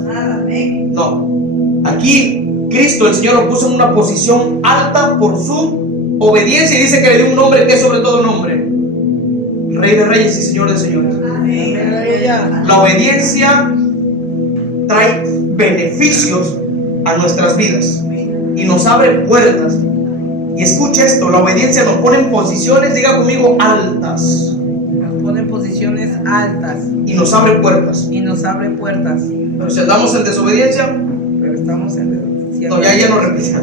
No. Aquí Cristo, el Señor, lo puso en una posición alta por su obediencia y dice que le dio un nombre que es sobre todo nombre. Rey de Reyes y Señor de Señores. La obediencia trae beneficios a nuestras vidas y nos abre puertas. Y escucha esto, la obediencia nos pone en posiciones, diga conmigo, altas. Nos pone en posiciones altas Y nos abre puertas. y nos abre puertas. Pero si andamos en desobediencia, Pero estamos en no, ya no repita.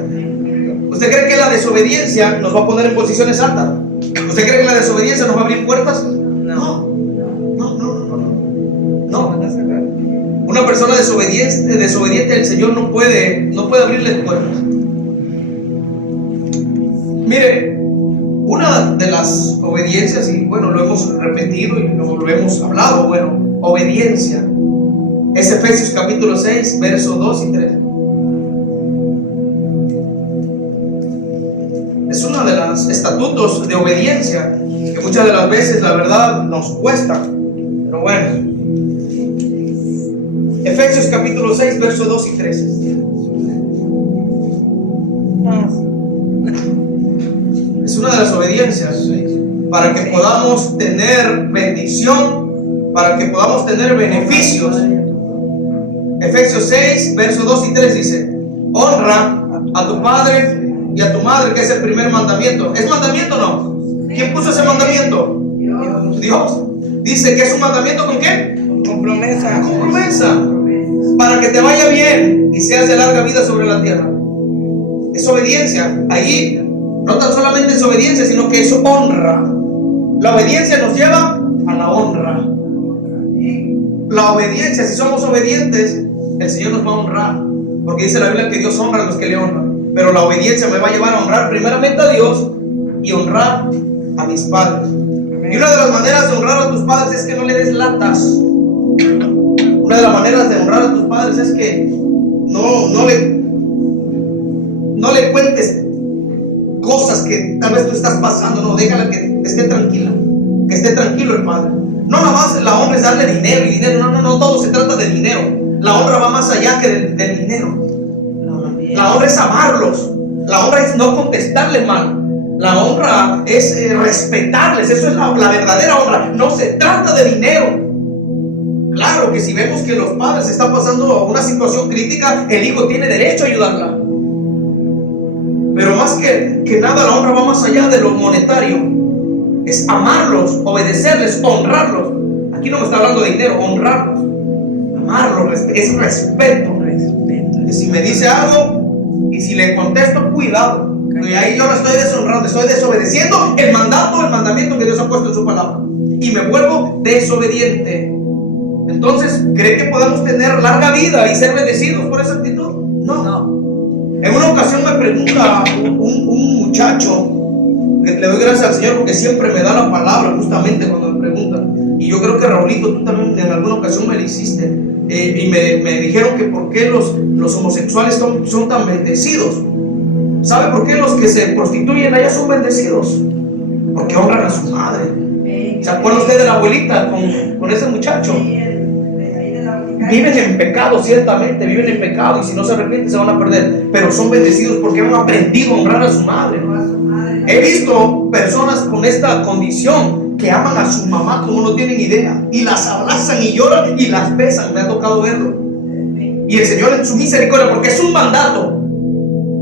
¿Usted cree que la desobediencia nos va a poner en posiciones altas? ¿Usted cree que la desobediencia nos va a abrir puertas? No. No. Una persona desobediente al Señor no puede abrirle puertas. Mire, una de las obediencias, y bueno, lo hemos repetido y lo hemos hablado, bueno, obediencia, es Efesios capítulo 6, versos 2 y 3. Es uno de los estatutos de obediencia que muchas de las veces, la verdad, nos cuesta. Pero bueno, Efesios capítulo 6, versos 2 y 3. Es una de las obediencias para que podamos tener bendición, para que podamos tener beneficios. Efesios 6, versos 2 y 3 dice: honra a tu padre y a tu madre, que es el primer mandamiento. ¿Es mandamiento o no? ¿Quién puso ese mandamiento? Dios. Dice que es un mandamiento ¿con qué? Con promesa. Con promesa. Para que te vaya bien y seas de larga vida sobre la tierra. Es obediencia. Allí no tan solamente es obediencia, sino que es honra. La obediencia nos lleva a la honra. La obediencia, si somos obedientes, el Señor nos va a honrar. Porque dice la Biblia que Dios honra a los que le honran. Pero la obediencia me va a llevar a honrar primeramente a Dios y honrar a mis padres. Y una de las maneras de honrar a tus padres es que no le des latas. Una de las maneras de honrar a tus padres es que no le cuentes cosas que tal vez tú estás pasando. No, déjala que esté tranquila, que esté tranquilo el padre. No nada más la honra es darle dinero y dinero. No, todo se trata de dinero. La honra va más allá que del dinero. La honra es amarlos. La honra es no contestarle mal. La honra es respetarles. Eso es la verdadera honra. No se trata de dinero. Claro que si vemos que los padres están pasando una situación crítica, el hijo tiene derecho a ayudarla. Pero más que nada, la honra va más allá de lo monetario. Es amarlos, obedecerles, honrarlos. Aquí no me está hablando de dinero, honrarlos. Amarlos, es respeto. Y si me dice algo y si le contesto, cuidado. Y ahí yo lo estoy deshonrando, estoy desobedeciendo el mandamiento que Dios ha puesto en su palabra. Y me vuelvo desobediente. Entonces, ¿cree que podamos tener larga vida y ser bendecidos por esa actitud? No. En una ocasión me pregunta un muchacho, le doy gracias al Señor porque siempre me da la palabra justamente cuando me preguntan. Y yo creo que Raulito, tú también en alguna ocasión me lo hiciste. Y me dijeron que por qué los homosexuales son tan bendecidos. ¿Sabe por qué los que se prostituyen allá son bendecidos? Porque honran a su madre. ¿Se acuerda usted de la abuelita con ese muchacho? Viven en pecado, ciertamente, viven en pecado, y si no se arrepienten se van a perder, pero son bendecidos porque han aprendido a honrar a su madre. He visto personas con esta condición que aman a su mamá como no tienen idea, y las abrazan y lloran y las besan. Me ha tocado verlo. Y el Señor en su misericordia, porque es un mandato.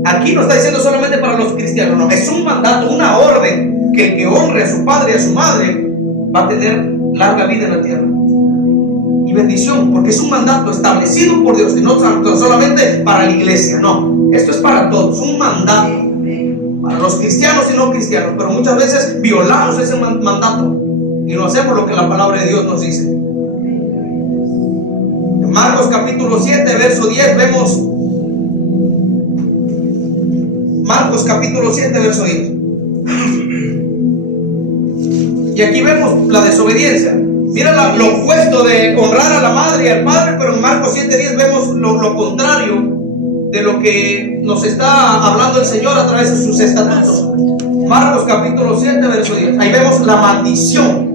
Aquí no está diciendo solamente para los cristianos, no, es un mandato, una orden, que el que honre a su padre y a su madre va a tener larga vida en la tierra y bendición, porque es un mandato establecido por Dios, y no solamente para la iglesia, no, esto es para todos, un mandato para los cristianos y no cristianos, pero muchas veces violamos ese mandato y no hacemos lo que la palabra de Dios nos dice. En Marcos capítulo 7 verso 10 vemos, Marcos capítulo 7 verso 10, y aquí vemos la desobediencia. Mira lo opuesto de honrar a la madre y al padre, pero en Marcos 7:10 vemos lo contrario de lo que nos está hablando el Señor a través de sus estatutos. Marcos capítulo 7 verso 10. Ahí vemos la maldición,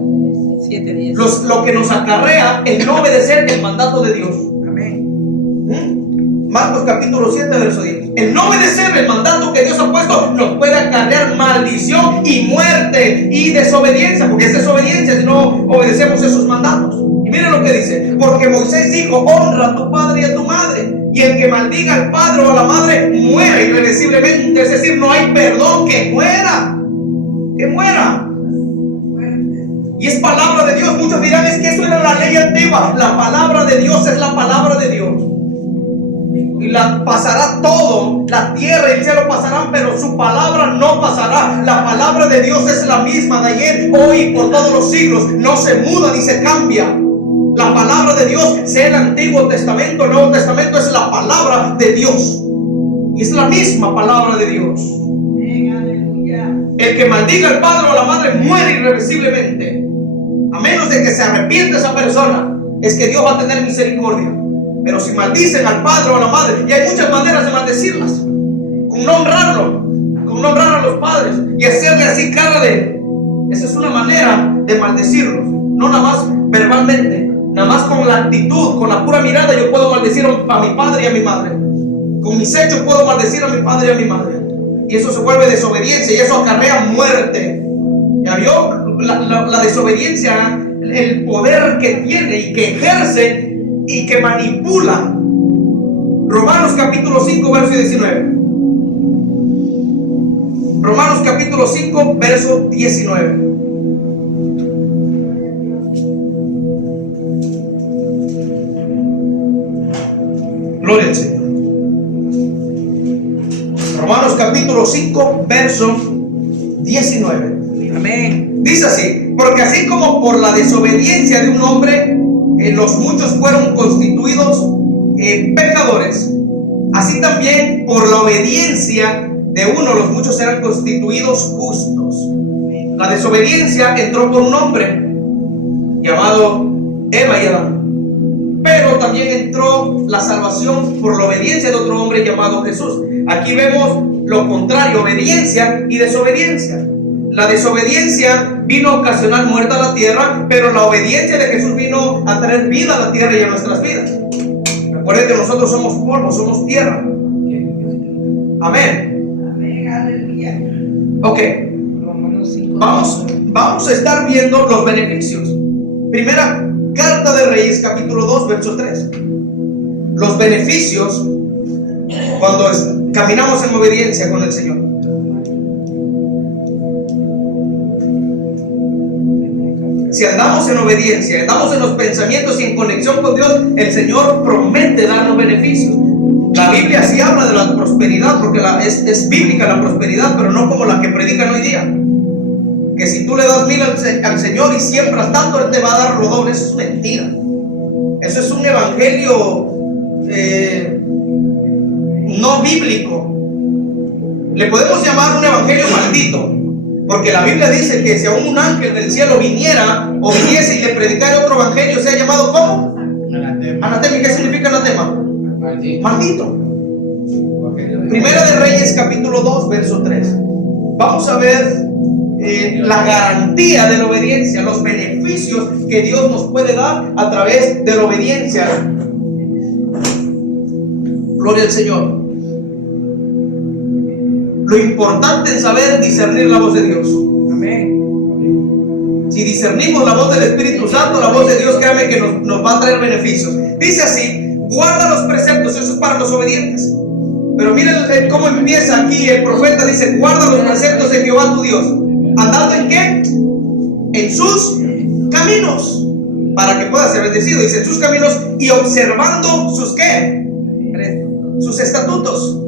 7:10. Lo que nos acarrea el no obedecer el mandato de Dios. Marcos capítulo 7 verso 10. El no obedecer el mandato que Dios ha puesto nos puede acarrear maldición y muerte y desobediencia, porque es desobediencia si no obedecemos esos mandatos. Y miren lo que dice: porque Moisés dijo, honra a tu padre y a tu madre, y el que maldiga al padre o a la madre muera irreversiblemente. Es decir, no hay perdón, que muera, que muera. Y es palabra de Dios. Muchos dirán, es que eso era la ley antigua. La palabra de Dios es la palabra de Dios. Y la pasará todo, la tierra y el cielo pasarán, pero su palabra no pasará. La palabra de Dios es la misma de ayer, hoy y por todos los siglos. No se muda ni se cambia. La palabra de Dios, sea el Antiguo Testamento, el Nuevo Testamento, es la palabra de Dios. Y es la misma palabra de Dios. El que maldiga al padre o a la madre muere irreversiblemente. A menos de que se arrepiente esa persona, es que Dios va a tener misericordia. Pero si maldicen al padre o a la madre, y hay muchas maneras de maldecirlas, con no honrarlo, con no honrar a los padres y hacerle así cara de... Esa es una manera de maldecirlos. No nada más verbalmente, nada más con la actitud, con la pura mirada yo puedo maldecir a mi padre y a mi madre. Con mis hechos puedo maldecir a mi padre y a mi madre. Y eso se vuelve desobediencia y eso acarrea muerte. ¿Ya vio? La desobediencia, el poder que tiene y que ejerce y que manipula. Romanos capítulo 5 verso 19. Romanos capítulo 5 verso 19. Gloria al Señor. Romanos capítulo 5 verso 19. Amén. Dice así: porque así como por la desobediencia de un hombre los muchos fueron constituidos pecadores, así también por la obediencia de uno los muchos serán constituidos justos. La desobediencia entró por un hombre llamado Eva y Adán, pero también entró la salvación por la obediencia de otro hombre llamado Jesús. Aquí vemos lo contrario, obediencia y desobediencia. La desobediencia vino a ocasionar muerte a la tierra, pero la obediencia de Jesús vino a traer vida a la tierra y a nuestras vidas. Recuerden que nosotros somos polvo, somos tierra. Amén. Amén, aleluya. Ok, Romanos 5. vamos a estar viendo los beneficios. Primera carta de Reyes, capítulo 2, verso 3. Los beneficios cuando caminamos en obediencia con el Señor. Si andamos en obediencia, andamos en los pensamientos y en conexión con Dios, el Señor promete darnos beneficios. La Biblia sí habla de la prosperidad, porque es bíblica la prosperidad, pero no como la que predican hoy día. Que si tú le das 1000 al Señor y siembras tanto, Él te va a dar rodón. Eso es mentira. Eso es un evangelio no bíblico. Le podemos llamar un evangelio maldito, porque la Biblia dice que si aún un ángel del cielo viniese y le predicara otro evangelio, sea llamado ¿cómo? Anatema. ¿Qué significa anatema? Maldito. Primera de Reyes, capítulo 2, verso 3. Vamos a ver la garantía de la obediencia, los beneficios que Dios nos puede dar a través de la obediencia. Gloria al Señor. Lo importante es saber discernir la voz de Dios. Amén. Si discernimos la voz del Espíritu Santo, la voz de Dios, créame que nos va a traer beneficios. Dice así: guarda los preceptos, eso es para los obedientes. Pero miren cómo empieza aquí el profeta, dice: guarda los preceptos de Jehová tu Dios, andando en qué, en sus caminos, para que puedas ser bendecido. Dice en sus caminos, y observando sus qué, sus estatutos.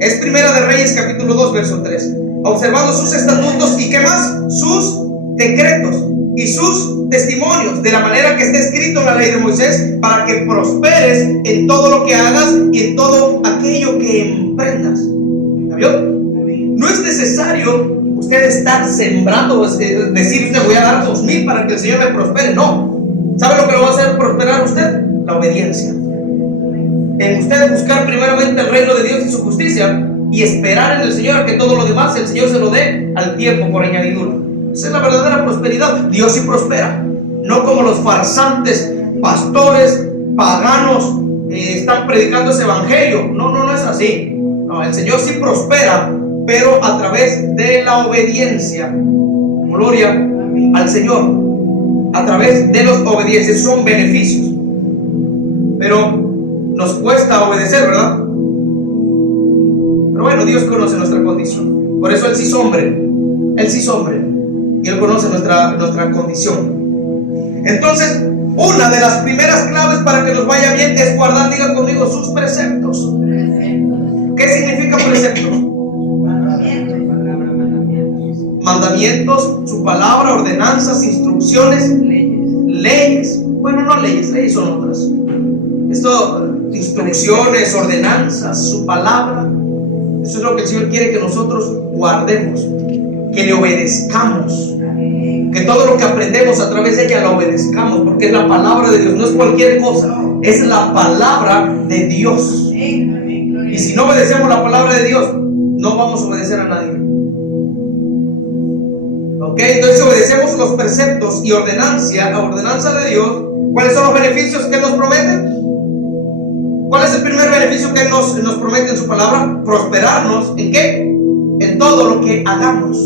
Es Primera de Reyes, capítulo 2, verso 3. Observando sus estatutos y qué más, sus decretos y sus testimonios, de la manera que está escrito en la ley de Moisés, para que prosperes en todo lo que hagas y en todo aquello que emprendas. ¿Vio? No es necesario usted estar sembrando, decir usted voy a dar 2000 para que el Señor me prospere. No. ¿Sabe lo que lo va a hacer prosperar a usted? La obediencia. En usted buscar primeramente el reino de Dios y su justicia, y esperar en el Señor a que todo lo demás el Señor se lo dé al tiempo por añadidura. Esa es la verdadera prosperidad. Dios sí prospera, no como los farsantes, pastores, paganos están predicando ese evangelio. No es así. No, el Señor sí prospera, pero a través de la obediencia. Gloria al Señor. A través de los obediencias son beneficios. Pero nos cuesta obedecer, ¿verdad? Pero bueno, Dios conoce nuestra condición. Por eso Él sí es hombre. Él sí es hombre. Y Él conoce nuestra condición. Entonces, una de las primeras claves para que nos vaya bien es guardar, diga conmigo, sus preceptos. ¿Qué significa preceptos? Mandamientos, su palabra, ordenanzas, instrucciones, leyes. Bueno, no leyes son otras. Esto, instrucciones, ordenanzas, su palabra. Eso es lo que el Señor quiere que nosotros guardemos, que le obedezcamos, que todo lo que aprendemos a través de ella lo obedezcamos, porque es la palabra de Dios, no es cualquier cosa, es la palabra de Dios. Y si no obedecemos la palabra de Dios, no vamos a obedecer a nadie. Ok, entonces obedecemos los preceptos y la ordenanza de Dios. ¿Cuáles son los beneficios que Él nos promete? ¿Cuál es el primer beneficio que Él nos promete en su palabra? Prosperarnos, ¿en qué? En todo lo que hagamos.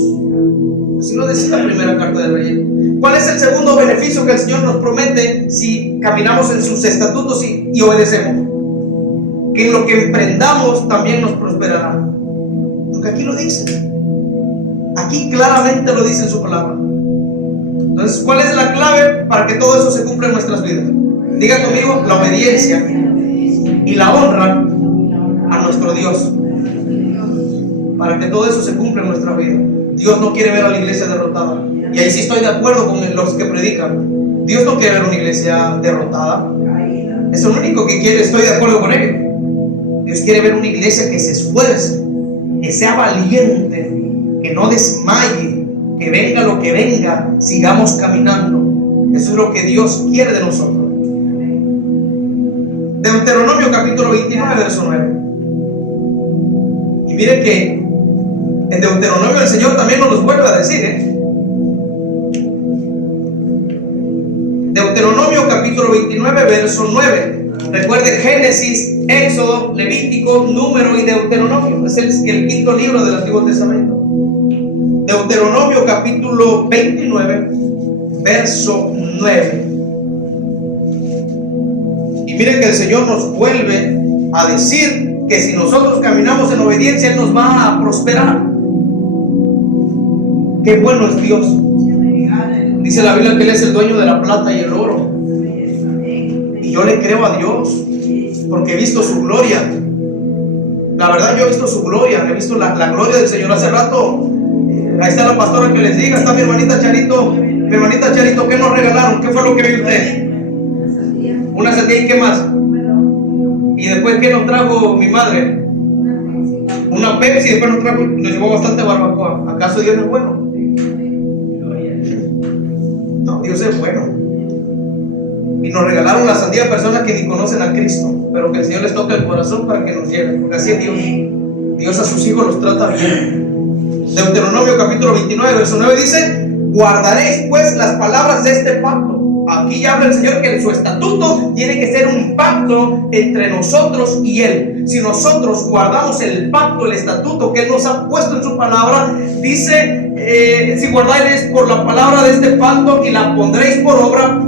Así lo dice la primera carta de Reyes. ¿Cuál es el segundo beneficio que el Señor nos promete si caminamos en sus estatutos y obedecemos? Que en lo que emprendamos también nos prosperará. Porque aquí lo dice. Aquí claramente lo dice en su palabra. Entonces, ¿cuál es la clave para que todo eso se cumpla en nuestras vidas? Diga conmigo, la obediencia y la honra a nuestro Dios, para que todo eso se cumpla en nuestra vida. Dios no quiere ver a la iglesia derrotada, y ahí sí estoy de acuerdo con los que predican. Dios no quiere ver una iglesia derrotada. Eso es lo único que quiere, estoy de acuerdo con ellos. Dios quiere ver una iglesia que se esfuerce, que sea valiente, que no desmaye, que venga lo que venga, sigamos caminando. Eso es lo que Dios quiere de nosotros. Deuteronomio capítulo 29, verso 9. Y miren que en Deuteronomio el Señor también nos los vuelve a decir, Deuteronomio capítulo 29, verso 9. Recuerden Génesis, Éxodo, Levítico, Número y Deuteronomio. Es el quinto libro del Antiguo Testamento. Deuteronomio capítulo 29, verso 9. Y miren que el Señor nos vuelve a decir que si nosotros caminamos en obediencia, Él nos va a prosperar. Qué bueno es Dios. Dice la Biblia que Él es el dueño de la plata y el oro. Y yo le creo a Dios porque he visto su gloria. La verdad, yo he visto su gloria. He visto la gloria del Señor. Hace rato, ahí está la pastora que les diga. Está mi hermanita Charito. Mi hermanita Charito, ¿qué nos regalaron? ¿Qué fue lo que vio usted? Una sandía. ¿Y qué más? Y después, ¿qué nos trajo mi madre? Una Pepsi. Y después nos llevó bastante barbacoa. ¿Acaso Dios no es bueno? No, Dios es bueno. Y nos regalaron la sandía a personas que ni conocen a Cristo, pero que el Señor les toca el corazón para que nos lleven, porque así es Dios. Dios a sus hijos los trata bien. Deuteronomio capítulo 29, verso 9 dice: guardaréis pues las palabras de este pacto. Aquí ya habla el Señor que su estatuto tiene que ser un pacto entre nosotros y Él. Si nosotros guardamos el pacto, el estatuto que Él nos ha puesto en su palabra, dice, si guardáis por la palabra de este pacto y la pondréis por obra.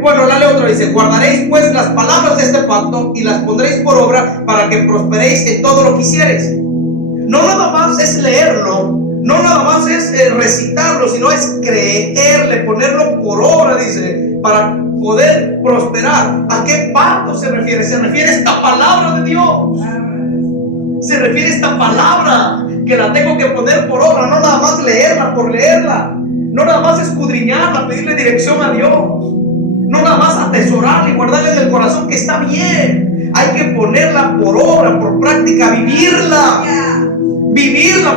Bueno, la leo otra vez. Dice: guardaréis pues las palabras de este pacto y las pondréis por obra para que prosperéis en todo lo que hiciereis. No nada más es leerlo, no nada más es recitarlo, sino es creerle, ponerlo por obra, dice, para poder prosperar. ¿A qué pacto se refiere? Se refiere a esta palabra de Dios. Se refiere a esta palabra que la tengo que poner por obra, no nada más leerla por leerla, no nada más escudriñarla, pedirle dirección a Dios, no nada más atesorarla y guardarla en el corazón, que está bien. Hay que ponerla por obra, por práctica, vivirla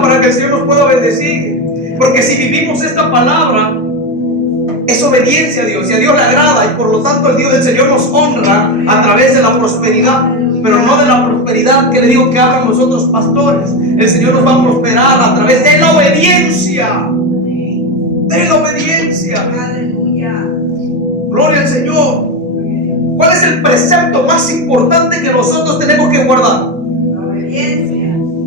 para que el Señor nos pueda bendecir. Porque si vivimos esta palabra, es obediencia a Dios y a Dios le agrada, y por lo tanto el Señor nos honra a través de la prosperidad, pero no de la prosperidad que le digo que hablan nosotros pastores. El Señor nos va a prosperar a través de la obediencia. De la obediencia. Gloria al Señor. ¿Cuál es el precepto más importante que nosotros tenemos que guardar?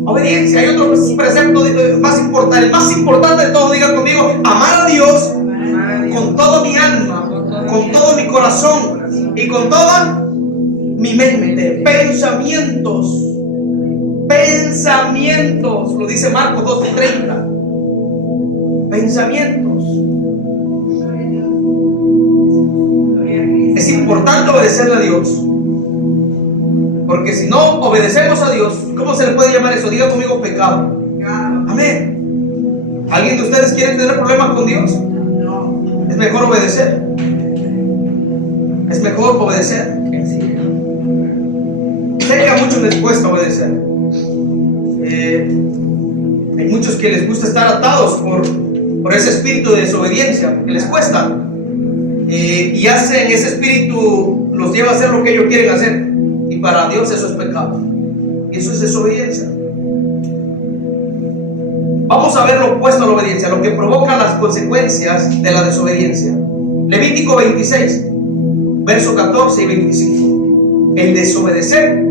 Obediencia. Hay otro precepto más importante. El más importante de todo, diga conmigo: amar a Dios con todo mi alma, con todo mi corazón y con toda mi mente. Pensamientos. Lo dice Marcos 12:30. Pensamientos. Es importante obedecerle a Dios, porque si no obedecemos a Dios, ¿cómo se le puede llamar eso? Diga conmigo: pecado. Amén. ¿Alguien de ustedes quiere tener problemas con Dios? No. Es mejor obedecer. Es mejor obedecer. Sé que a muchos les cuesta obedecer. Hay muchos que les gusta estar atados por ese espíritu de desobediencia, que les cuesta. Y hacen ese espíritu, los lleva a hacer lo que ellos quieren hacer, y para Dios eso es pecado, y eso es desobediencia. Vamos a ver lo opuesto a la obediencia, lo que provoca las consecuencias de la desobediencia. Levítico 26, verso 14 y 25. El desobedecer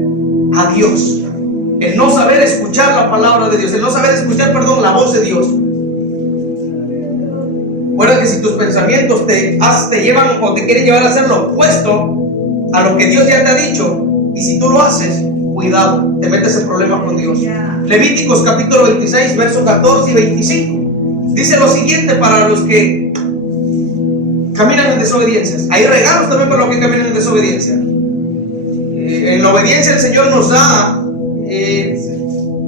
a Dios, el no saber escuchar la palabra de Dios, el no saber escuchar, la voz de Dios. Recuerda que si tus pensamientos te llevan o te quieren llevar a hacer lo opuesto a lo que Dios ya te ha dicho, y si tú lo haces, cuidado, te metes en problemas con Dios. Levíticos capítulo 26, versos 14 y 25. Dice lo siguiente para los que caminan en desobediencias. Hay regalos también para los que caminan en desobediencia. En la obediencia el Señor nos da,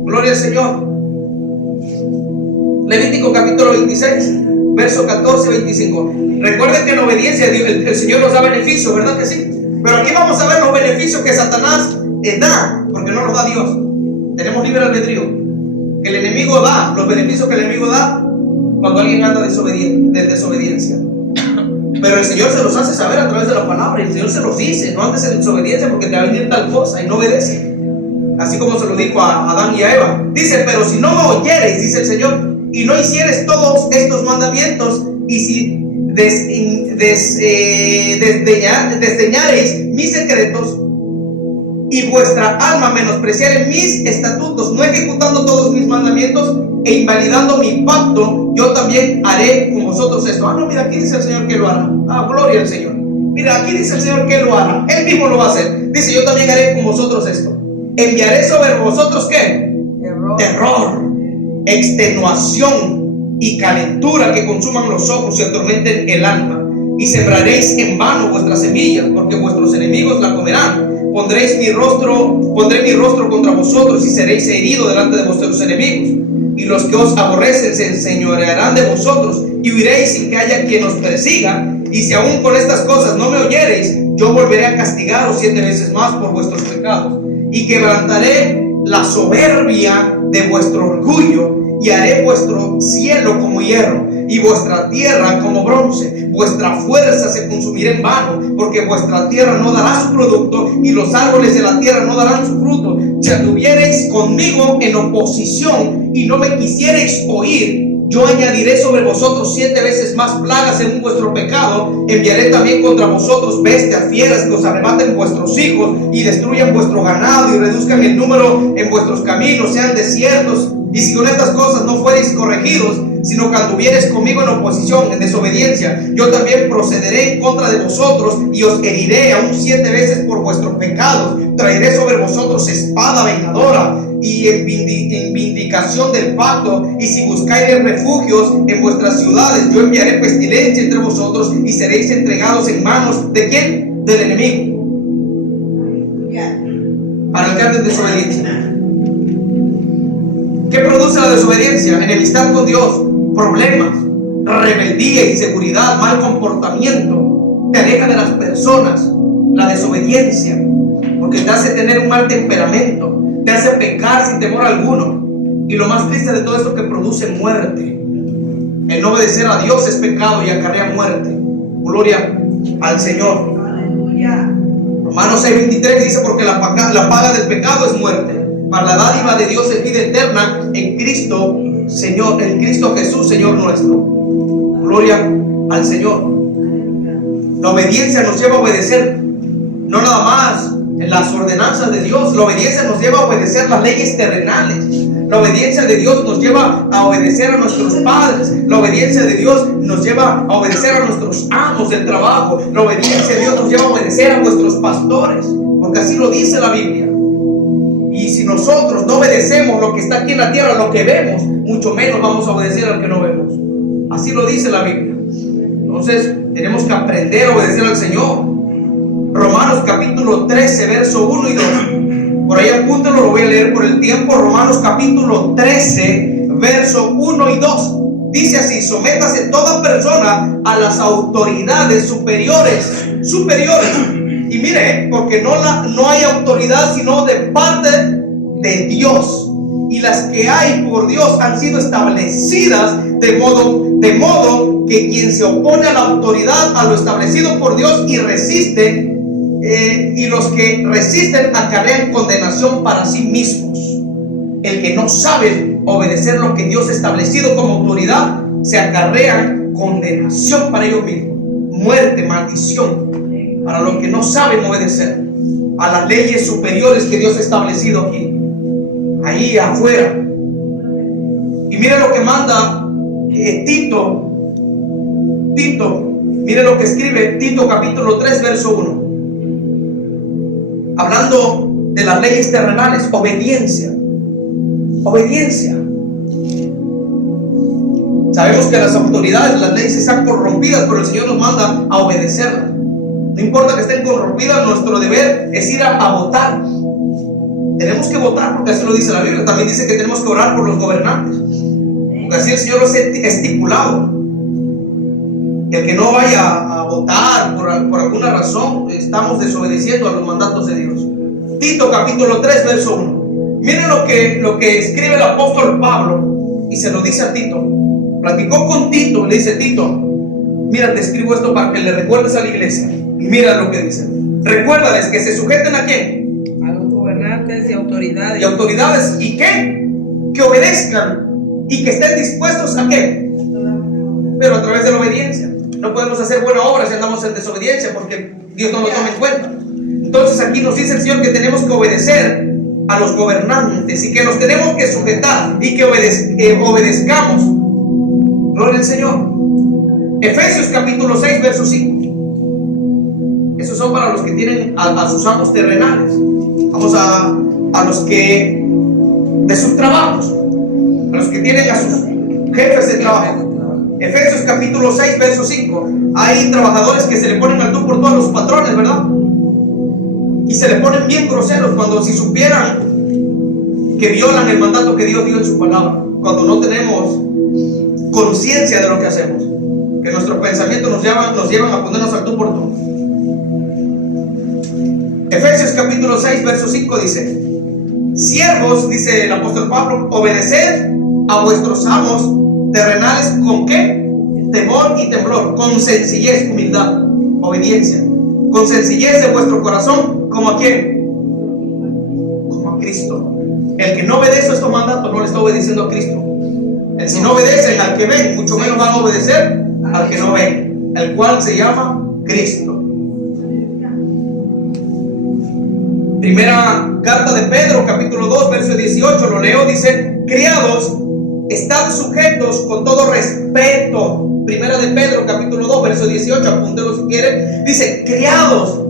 gloria al Señor. Levítico capítulo 26, verso 14 y 25. Recuerden que en obediencia el Señor nos da beneficios, ¿verdad que sí? Pero aquí vamos a ver los beneficios que Satanás da, porque no los da Dios. Tenemos libre albedrío. Que el enemigo da, los beneficios que el enemigo da cuando alguien anda de desobediencia. Pero el Señor se los hace saber a través de la palabra, y el Señor se los dice: no andes en desobediencia porque te va a venir tal cosa, y no obedece. así como se lo dijo a Adán y a Eva. Dice, pero si no me oyereis, dice el Señor, y no hicieres todos estos mandamientos, y si desdeñareis mis secretos, y vuestra alma menospreciare mis estatutos, no ejecutando todos mis mandamientos e invalidando mi pacto, yo también haré con vosotros esto. No, mira, aquí dice el Señor que lo hará. Gloria al Señor. Mira, aquí dice el Señor que lo hará. Él mismo lo va a hacer. Dice, yo también haré con vosotros esto. Enviaré sobre vosotros, ¿qué? Terror, extenuación y calentura que consuman los ojos y atormenten el alma. Y sembraréis en vano vuestras semillas, porque vuestros enemigos la comerán. Pondré mi rostro contra vosotros y seréis heridos delante de vuestros enemigos. Y los que os aborrecen se enseñorearán de vosotros y huiréis sin que haya quien os persiga. Y si aún con estas cosas no me oyereis, yo volveré a castigaros 7 veces más por vuestros pecados. Y quebrantaré la soberbia de vuestro orgullo y haré vuestro cielo como hierro y vuestra tierra como bronce. Vuestra fuerza se consumirá en vano, porque vuestra tierra no dará su producto y los árboles de la tierra no darán su fruto. Si anduviereis conmigo en oposición y no me quisiereis oír, yo añadiré sobre vosotros 7 veces más plagas según vuestro pecado. Enviaré también contra vosotros bestias, fieras que os arrebaten vuestros hijos y destruyan vuestro ganado y reduzcan el número en vuestros caminos, sean desiertos. Y si con estas cosas no fuereis corregidos, sino que anduviereis conmigo en oposición, en desobediencia, yo también procederé en contra de vosotros y os heriré aún 7 veces por vuestros pecados. Traeré sobre vosotros espada vengadora y en vindicación del pacto. Y si buscáis refugios en vuestras ciudades, yo enviaré pestilencia entre vosotros y seréis entregados en manos ¿de quién? Del enemigo. Para el que ande en desobediencia. ¿Qué produce la desobediencia? Enemistad con Dios, problemas, rebeldía, inseguridad, mal comportamiento. Te aleja de las personas. La desobediencia, porque te hace tener un mal temperamento, te hace pecar sin temor alguno. Y lo más triste de todo esto, que produce muerte. El no obedecer a Dios es pecado y acarrea muerte. Gloria al Señor. Romanos 6:23 dice, porque la paga del pecado es muerte, mas la dádiva de Dios es vida eterna en Cristo Señor, en Cristo Jesús, Señor nuestro. Gloria al Señor. La obediencia nos lleva a obedecer no nada más en las ordenanzas de Dios. La obediencia nos lleva a obedecer las leyes terrenales. La obediencia de Dios nos lleva a obedecer a nuestros padres. La obediencia de Dios nos lleva a obedecer a nuestros amos del trabajo. La obediencia de Dios nos lleva a obedecer a nuestros pastores, porque así lo dice la Biblia. Y si nosotros no obedecemos lo que está aquí en la tierra, lo que vemos, mucho menos vamos a obedecer al que no vemos. Así lo dice la Biblia. Entonces tenemos que aprender a obedecer al Señor. Romanos capítulo 13, verso 1 y 2. Por ahí apúntalo, lo voy a leer por el tiempo. Romanos capítulo 13, verso 1 y 2. Dice así: sométase toda persona a las autoridades superiores. Y mire, porque no hay autoridad sino de parte de Dios. Y las que hay por Dios han sido establecidas de modo que quien se opone a la autoridad, a lo establecido por Dios, y resiste, y los que resisten acarrean condenación para sí mismos. El que no sabe obedecer lo que Dios ha establecido como autoridad, se acarrean condenación para ellos mismos, muerte, maldición, para los que no saben obedecer a las leyes superiores que Dios ha establecido aquí, ahí afuera. Y mire lo que manda Tito, mire lo que escribe Tito capítulo 3, verso 1. Hablando de las leyes terrenales, obediencia. Sabemos que las autoridades, las leyes están corrompidas, pero el Señor nos manda a obedecerlas. No importa que estén corrompidas, nuestro deber es ir a votar. Tenemos que votar, porque así lo dice la Biblia. También dice que tenemos que orar por los gobernantes, porque así el Señor los ha estipulado. Y el que no vaya a votar por alguna razón, estamos desobedeciendo a los mandatos de Dios. Tito capítulo 3, verso 1. Miren lo que escribe el apóstol Pablo, y se lo dice a Tito. Platicó con Tito, le dice: Tito, mira, te escribo esto para que le recuerdes a la iglesia. Y mira lo que dice: recuérdales que se sujeten ¿a quién? gobernantes y autoridades. Y autoridades, ¿y qué? Que obedezcan y que estén dispuestos a qué, pero a través de la obediencia. No podemos hacer buena obra si andamos en desobediencia, porque Dios no lo toma en cuenta. Entonces aquí nos dice el Señor que tenemos que obedecer a los gobernantes y que nos tenemos que sujetar y que obedezcamos. Gloria al Señor. Efesios capítulo 6 verso 5. Esos son para los que tienen a sus amos terrenales. Vamos a los que de sus trabajos, a los que tienen a sus jefes de trabajo. Efesios capítulo 6 verso 5. Hay trabajadores que se le ponen al tú por tú a los patrones, ¿verdad? Y se le ponen bien groseros cuando si supieran que violan el mandato que Dios dio en su palabra. Cuando no tenemos conciencia de lo que hacemos, que nuestros pensamientos nos llevan a ponernos al tú por tú. Efesios capítulo 6 verso 5 dice: siervos, dice el apóstol Pablo, obedeced a vuestros amos terrenales con ¿qué? Temor y temblor, con sencillez, humildad, obediencia, con sencillez de vuestro corazón, ¿como a quién? Como a Cristo. El que no obedece a estos mandatos no le está obedeciendo a Cristo. El si no obedecen al que ven, mucho menos van a obedecer al que no ven, el cual se llama Cristo. Primera carta de Pedro, capítulo 2, verso 18, lo leo, dice: criados, estad sujetos con todo respeto. Primera de Pedro, capítulo 2, verso 18, apúntelo si quieren. Dice: criados,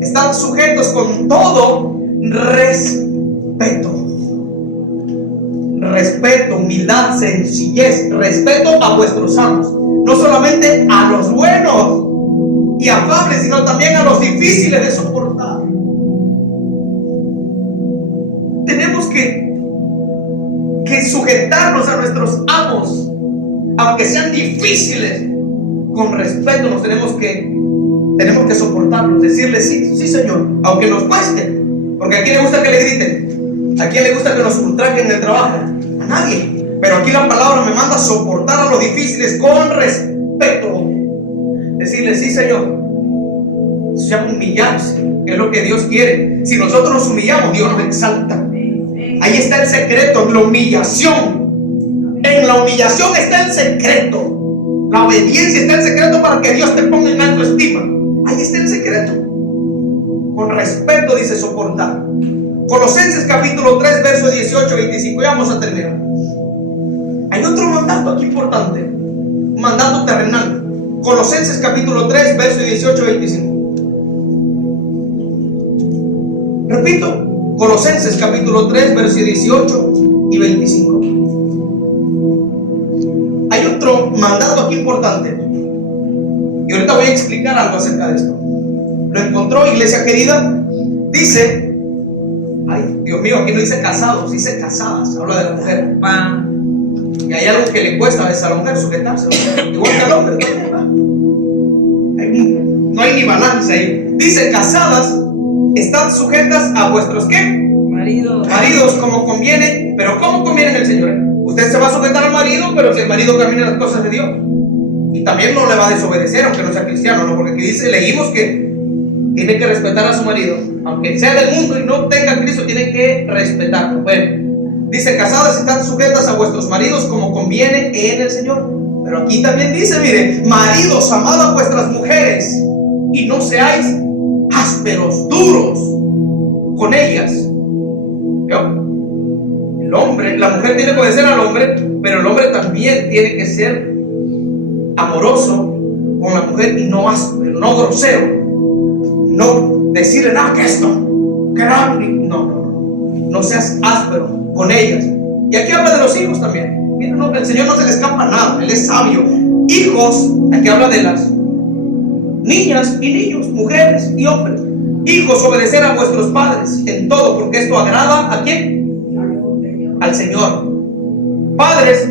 estad sujetos con todo respeto. Respeto, humildad, sencillez, respeto a vuestros amos. No solamente a los buenos y afables, sino también a los difíciles de soportar. Tenemos que sujetarnos a nuestros amos, aunque sean difíciles, con respeto. Nos tenemos que soportarlos, decirles sí, sí Señor, aunque nos cueste. Porque a quién le gusta que le griten, a quién le gusta que nos ultrajen en el trabajo, a nadie. Pero aquí la palabra me manda a soportar a los difíciles con respeto, decirles sí Señor. Eso se llama humillarse, que es lo que Dios quiere. Si nosotros nos humillamos, Dios nos exalta. Ahí está el secreto, en la humillación. En la humillación está el secreto. La obediencia está el secreto para que Dios te ponga en alta estima. Ahí está el secreto. Con respeto dice soportar. Colosenses capítulo 3 verso 18 y 25. Ya vamos a terminar. Hay otro mandato aquí importante, un mandato terrenal. Colosenses capítulo 3 verso 18 y 25. Repito, Colosenses capítulo 3 verso 18 y 25. Hay otro mandato aquí importante, y ahorita voy a explicar algo acerca de esto. Lo encontró, iglesia querida. Dice, ay Dios mío, aquí no dice casados, dice casadas. Habla de la mujer. Y hay algo que le cuesta a esa mujer sujetarse, igual que al hombre también. No hay ni balance ahí. Dice: casadas, estad sujetas a vuestros ¿qué? Maridos como conviene. Pero ¿cómo conviene en el Señor? Usted se va a sujetar al marido, pero si el marido camina en las cosas de Dios, y también no le va a desobedecer aunque no sea cristiano, ¿no? Porque aquí dice, leímos que tiene que respetar a su marido, aunque sea del mundo y no tenga a Cristo, tiene que respetarlo. Bueno, dice: casadas, están sujetas a vuestros maridos como conviene en el Señor. Pero aquí también dice, mire, maridos, amad a vuestras mujeres y no seáis ásperos, duros con ellas. ¿Vio? El hombre, la mujer tiene que obedecer al hombre, pero el hombre también tiene que ser amoroso con la mujer y no áspero, no grosero. No decirle nada que esto, que no seas áspero con ellas. Y aquí habla de los hijos también. Mira, no, el Señor no se le escapa nada, Él es sabio. Hijos, aquí habla de las niñas y niños, mujeres y hombres. Hijos, obedecer a vuestros padres en todo, porque esto agrada ¿a quién? Al Señor. Padres,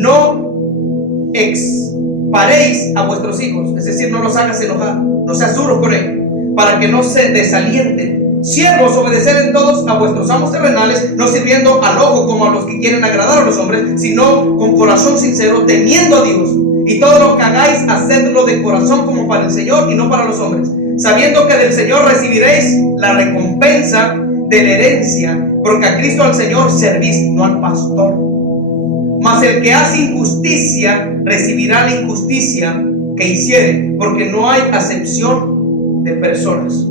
no exparéis a vuestros hijos, es decir, no los hagas enojar, no seas duro con ellos, para que no se desalienten. Siervos, obedecer en todos a vuestros amos terrenales, no sirviendo al ojo como a los que quieren agradar a los hombres, sino con corazón sincero, temiendo a Dios. Y todo lo que hagáis, hacedlo de corazón como para el Señor y no para los hombres, sabiendo que del Señor recibiréis la recompensa, de la herencia, porque a Cristo al Señor servís, no al pastor. Mas el que hace injusticia recibirá la injusticia que hiciere, porque no hay acepción de personas.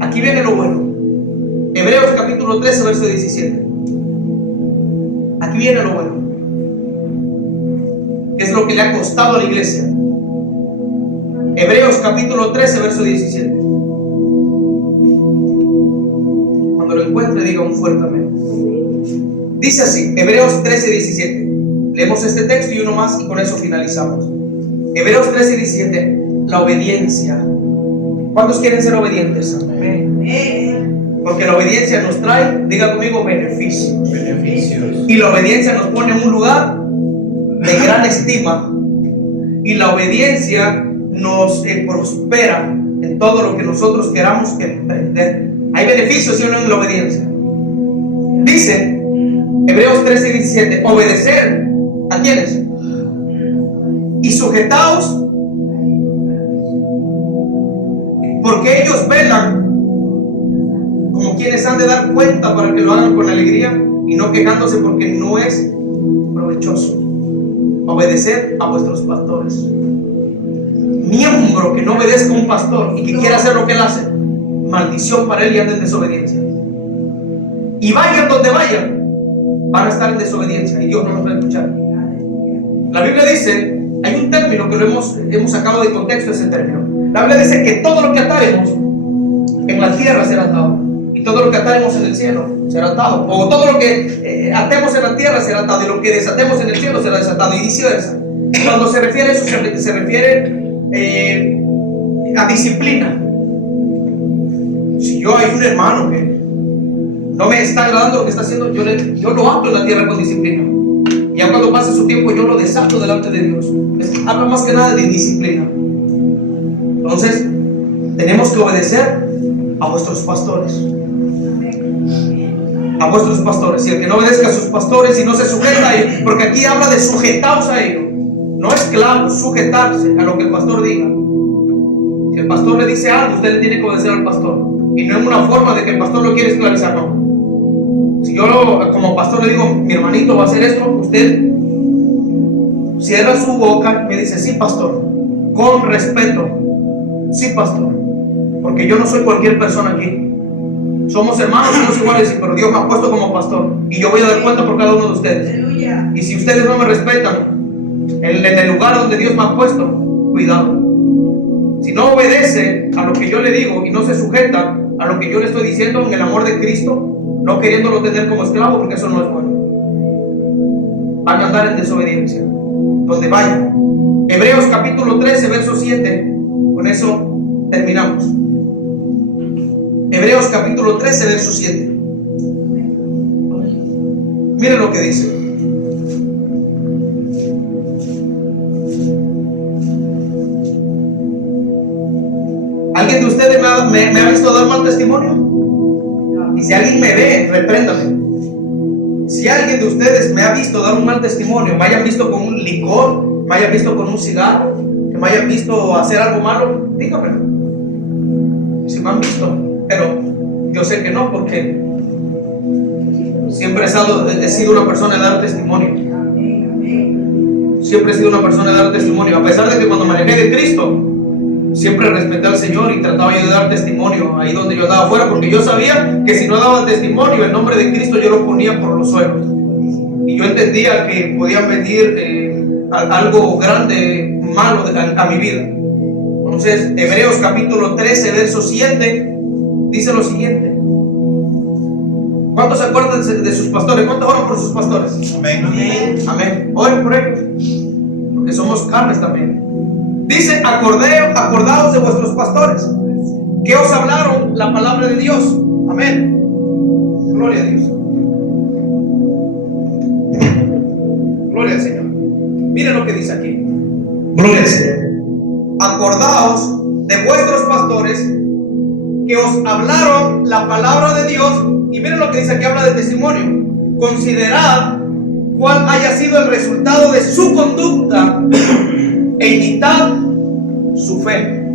Aquí viene lo bueno. Hebreos capítulo 13, verso 17. Aquí viene lo bueno. ¿Qué es lo que le ha costado a la iglesia? Hebreos capítulo 13, verso 17. Cuando lo encuentre, diga un fuerte amén. Dice así, Hebreos 13, 17. Leemos este texto y uno más y con eso finalizamos. Hebreos 13, 17. La obediencia. ¿Cuántos quieren ser obedientes? Amén. Porque la obediencia nos trae, diga conmigo, beneficios. Beneficios. Y la obediencia nos pone en un lugar de gran estima. Y la obediencia nos prospera en todo lo que nosotros queramos emprender. Hay beneficios, ¿sí o no, en la obediencia? Dice Hebreos 13, 17. Obedecer ¿a quiénes? Y sujetaos, porque ellos velan como quienes han de dar cuenta, para que lo hagan con alegría y no quejándose, porque no es provechoso. Obedeced a vuestros pastores. Miembro que no obedezca a un pastor y que quiera hacer lo que él hace, maldición para él y anda en desobediencia. Y vayan donde vayan, van a estar en desobediencia y Dios no los va a escuchar. La Biblia dice, hay un término que lo hemos sacado de contexto, ese término. La Biblia dice que todo lo que ataremos en la tierra será atado, y todo lo que ataremos en el cielo será atado, o todo lo que atemos en la tierra será atado, y lo que desatemos en el cielo será desatado, y viceversa. Cuando se refiere a eso, se refiere a disciplina. Si yo hay un hermano que no me está agradando lo que está haciendo, yo lo ato en la tierra con disciplina. Ya cuando pase su tiempo, yo lo desato delante de Dios. Habla más que nada de disciplina. Entonces, tenemos que obedecer a vuestros pastores. A vuestros pastores. Y el que no obedezca a sus pastores y no se sujeta a ellos, porque aquí habla de sujetaos a ellos, no esclavos, sujetarse a lo que el pastor diga. Si el pastor le dice algo, usted le tiene que obedecer al pastor. Y no es una forma de que el pastor lo quiere esclavizar, no. Si yo como pastor le digo, mi hermanito va a hacer esto, usted cierra su boca y me dice, sí, pastor, con respeto, sí, pastor, porque yo no soy cualquier persona aquí. Somos hermanos, somos iguales, pero Dios me ha puesto como pastor y yo voy a dar cuenta por cada uno de ustedes. Aleluya. Y si ustedes no me respetan en el lugar donde Dios me ha puesto, cuidado. Si no obedece a lo que yo le digo y no se sujeta a lo que yo le estoy diciendo en el amor de Cristo, no queriéndolo tener como esclavo, porque eso no es bueno, van a andar en desobediencia donde vayan. Hebreos capítulo 13, verso 7. Con eso terminamos. Hebreos capítulo 13, verso 7. Miren lo que dice. ¿Alguien de ustedes me ha visto dar mal testimonio? Y si alguien me ve, repréndame. Si alguien de ustedes me ha visto dar un mal testimonio, me hayan visto con un licor, me hayan visto con un cigarro, que me hayan visto hacer algo malo, dígamelo. Si me han visto, pero yo sé que no, porque siempre he sido una persona de dar testimonio. Siempre he sido una persona de dar testimonio, a pesar de que cuando me alejé de Cristo, siempre respeté al Señor y trataba yo de dar testimonio ahí donde yo andaba afuera, porque yo sabía que si no daba testimonio, el nombre de Cristo yo lo ponía por los suelos. Y yo entendía que podían venir algo grande, malo a mi vida. Entonces, Hebreos capítulo 13, verso 7, dice lo siguiente. ¿Cuántos se acuerdan de sus pastores? ¿Cuántos oran por sus pastores? Amén. Amén. Oren por ellos, porque somos carnes también. Dice, acordaos de vuestros pastores, que os hablaron la palabra de Dios. Amén. Gloria a Dios. Gloria al Señor. Miren lo que dice aquí. Gloria al Señor. Acordaos de vuestros pastores, que os hablaron la palabra de Dios. Y miren lo que dice aquí, habla de testimonio. Considerad cuál haya sido el resultado de su conducta e imitad su fe.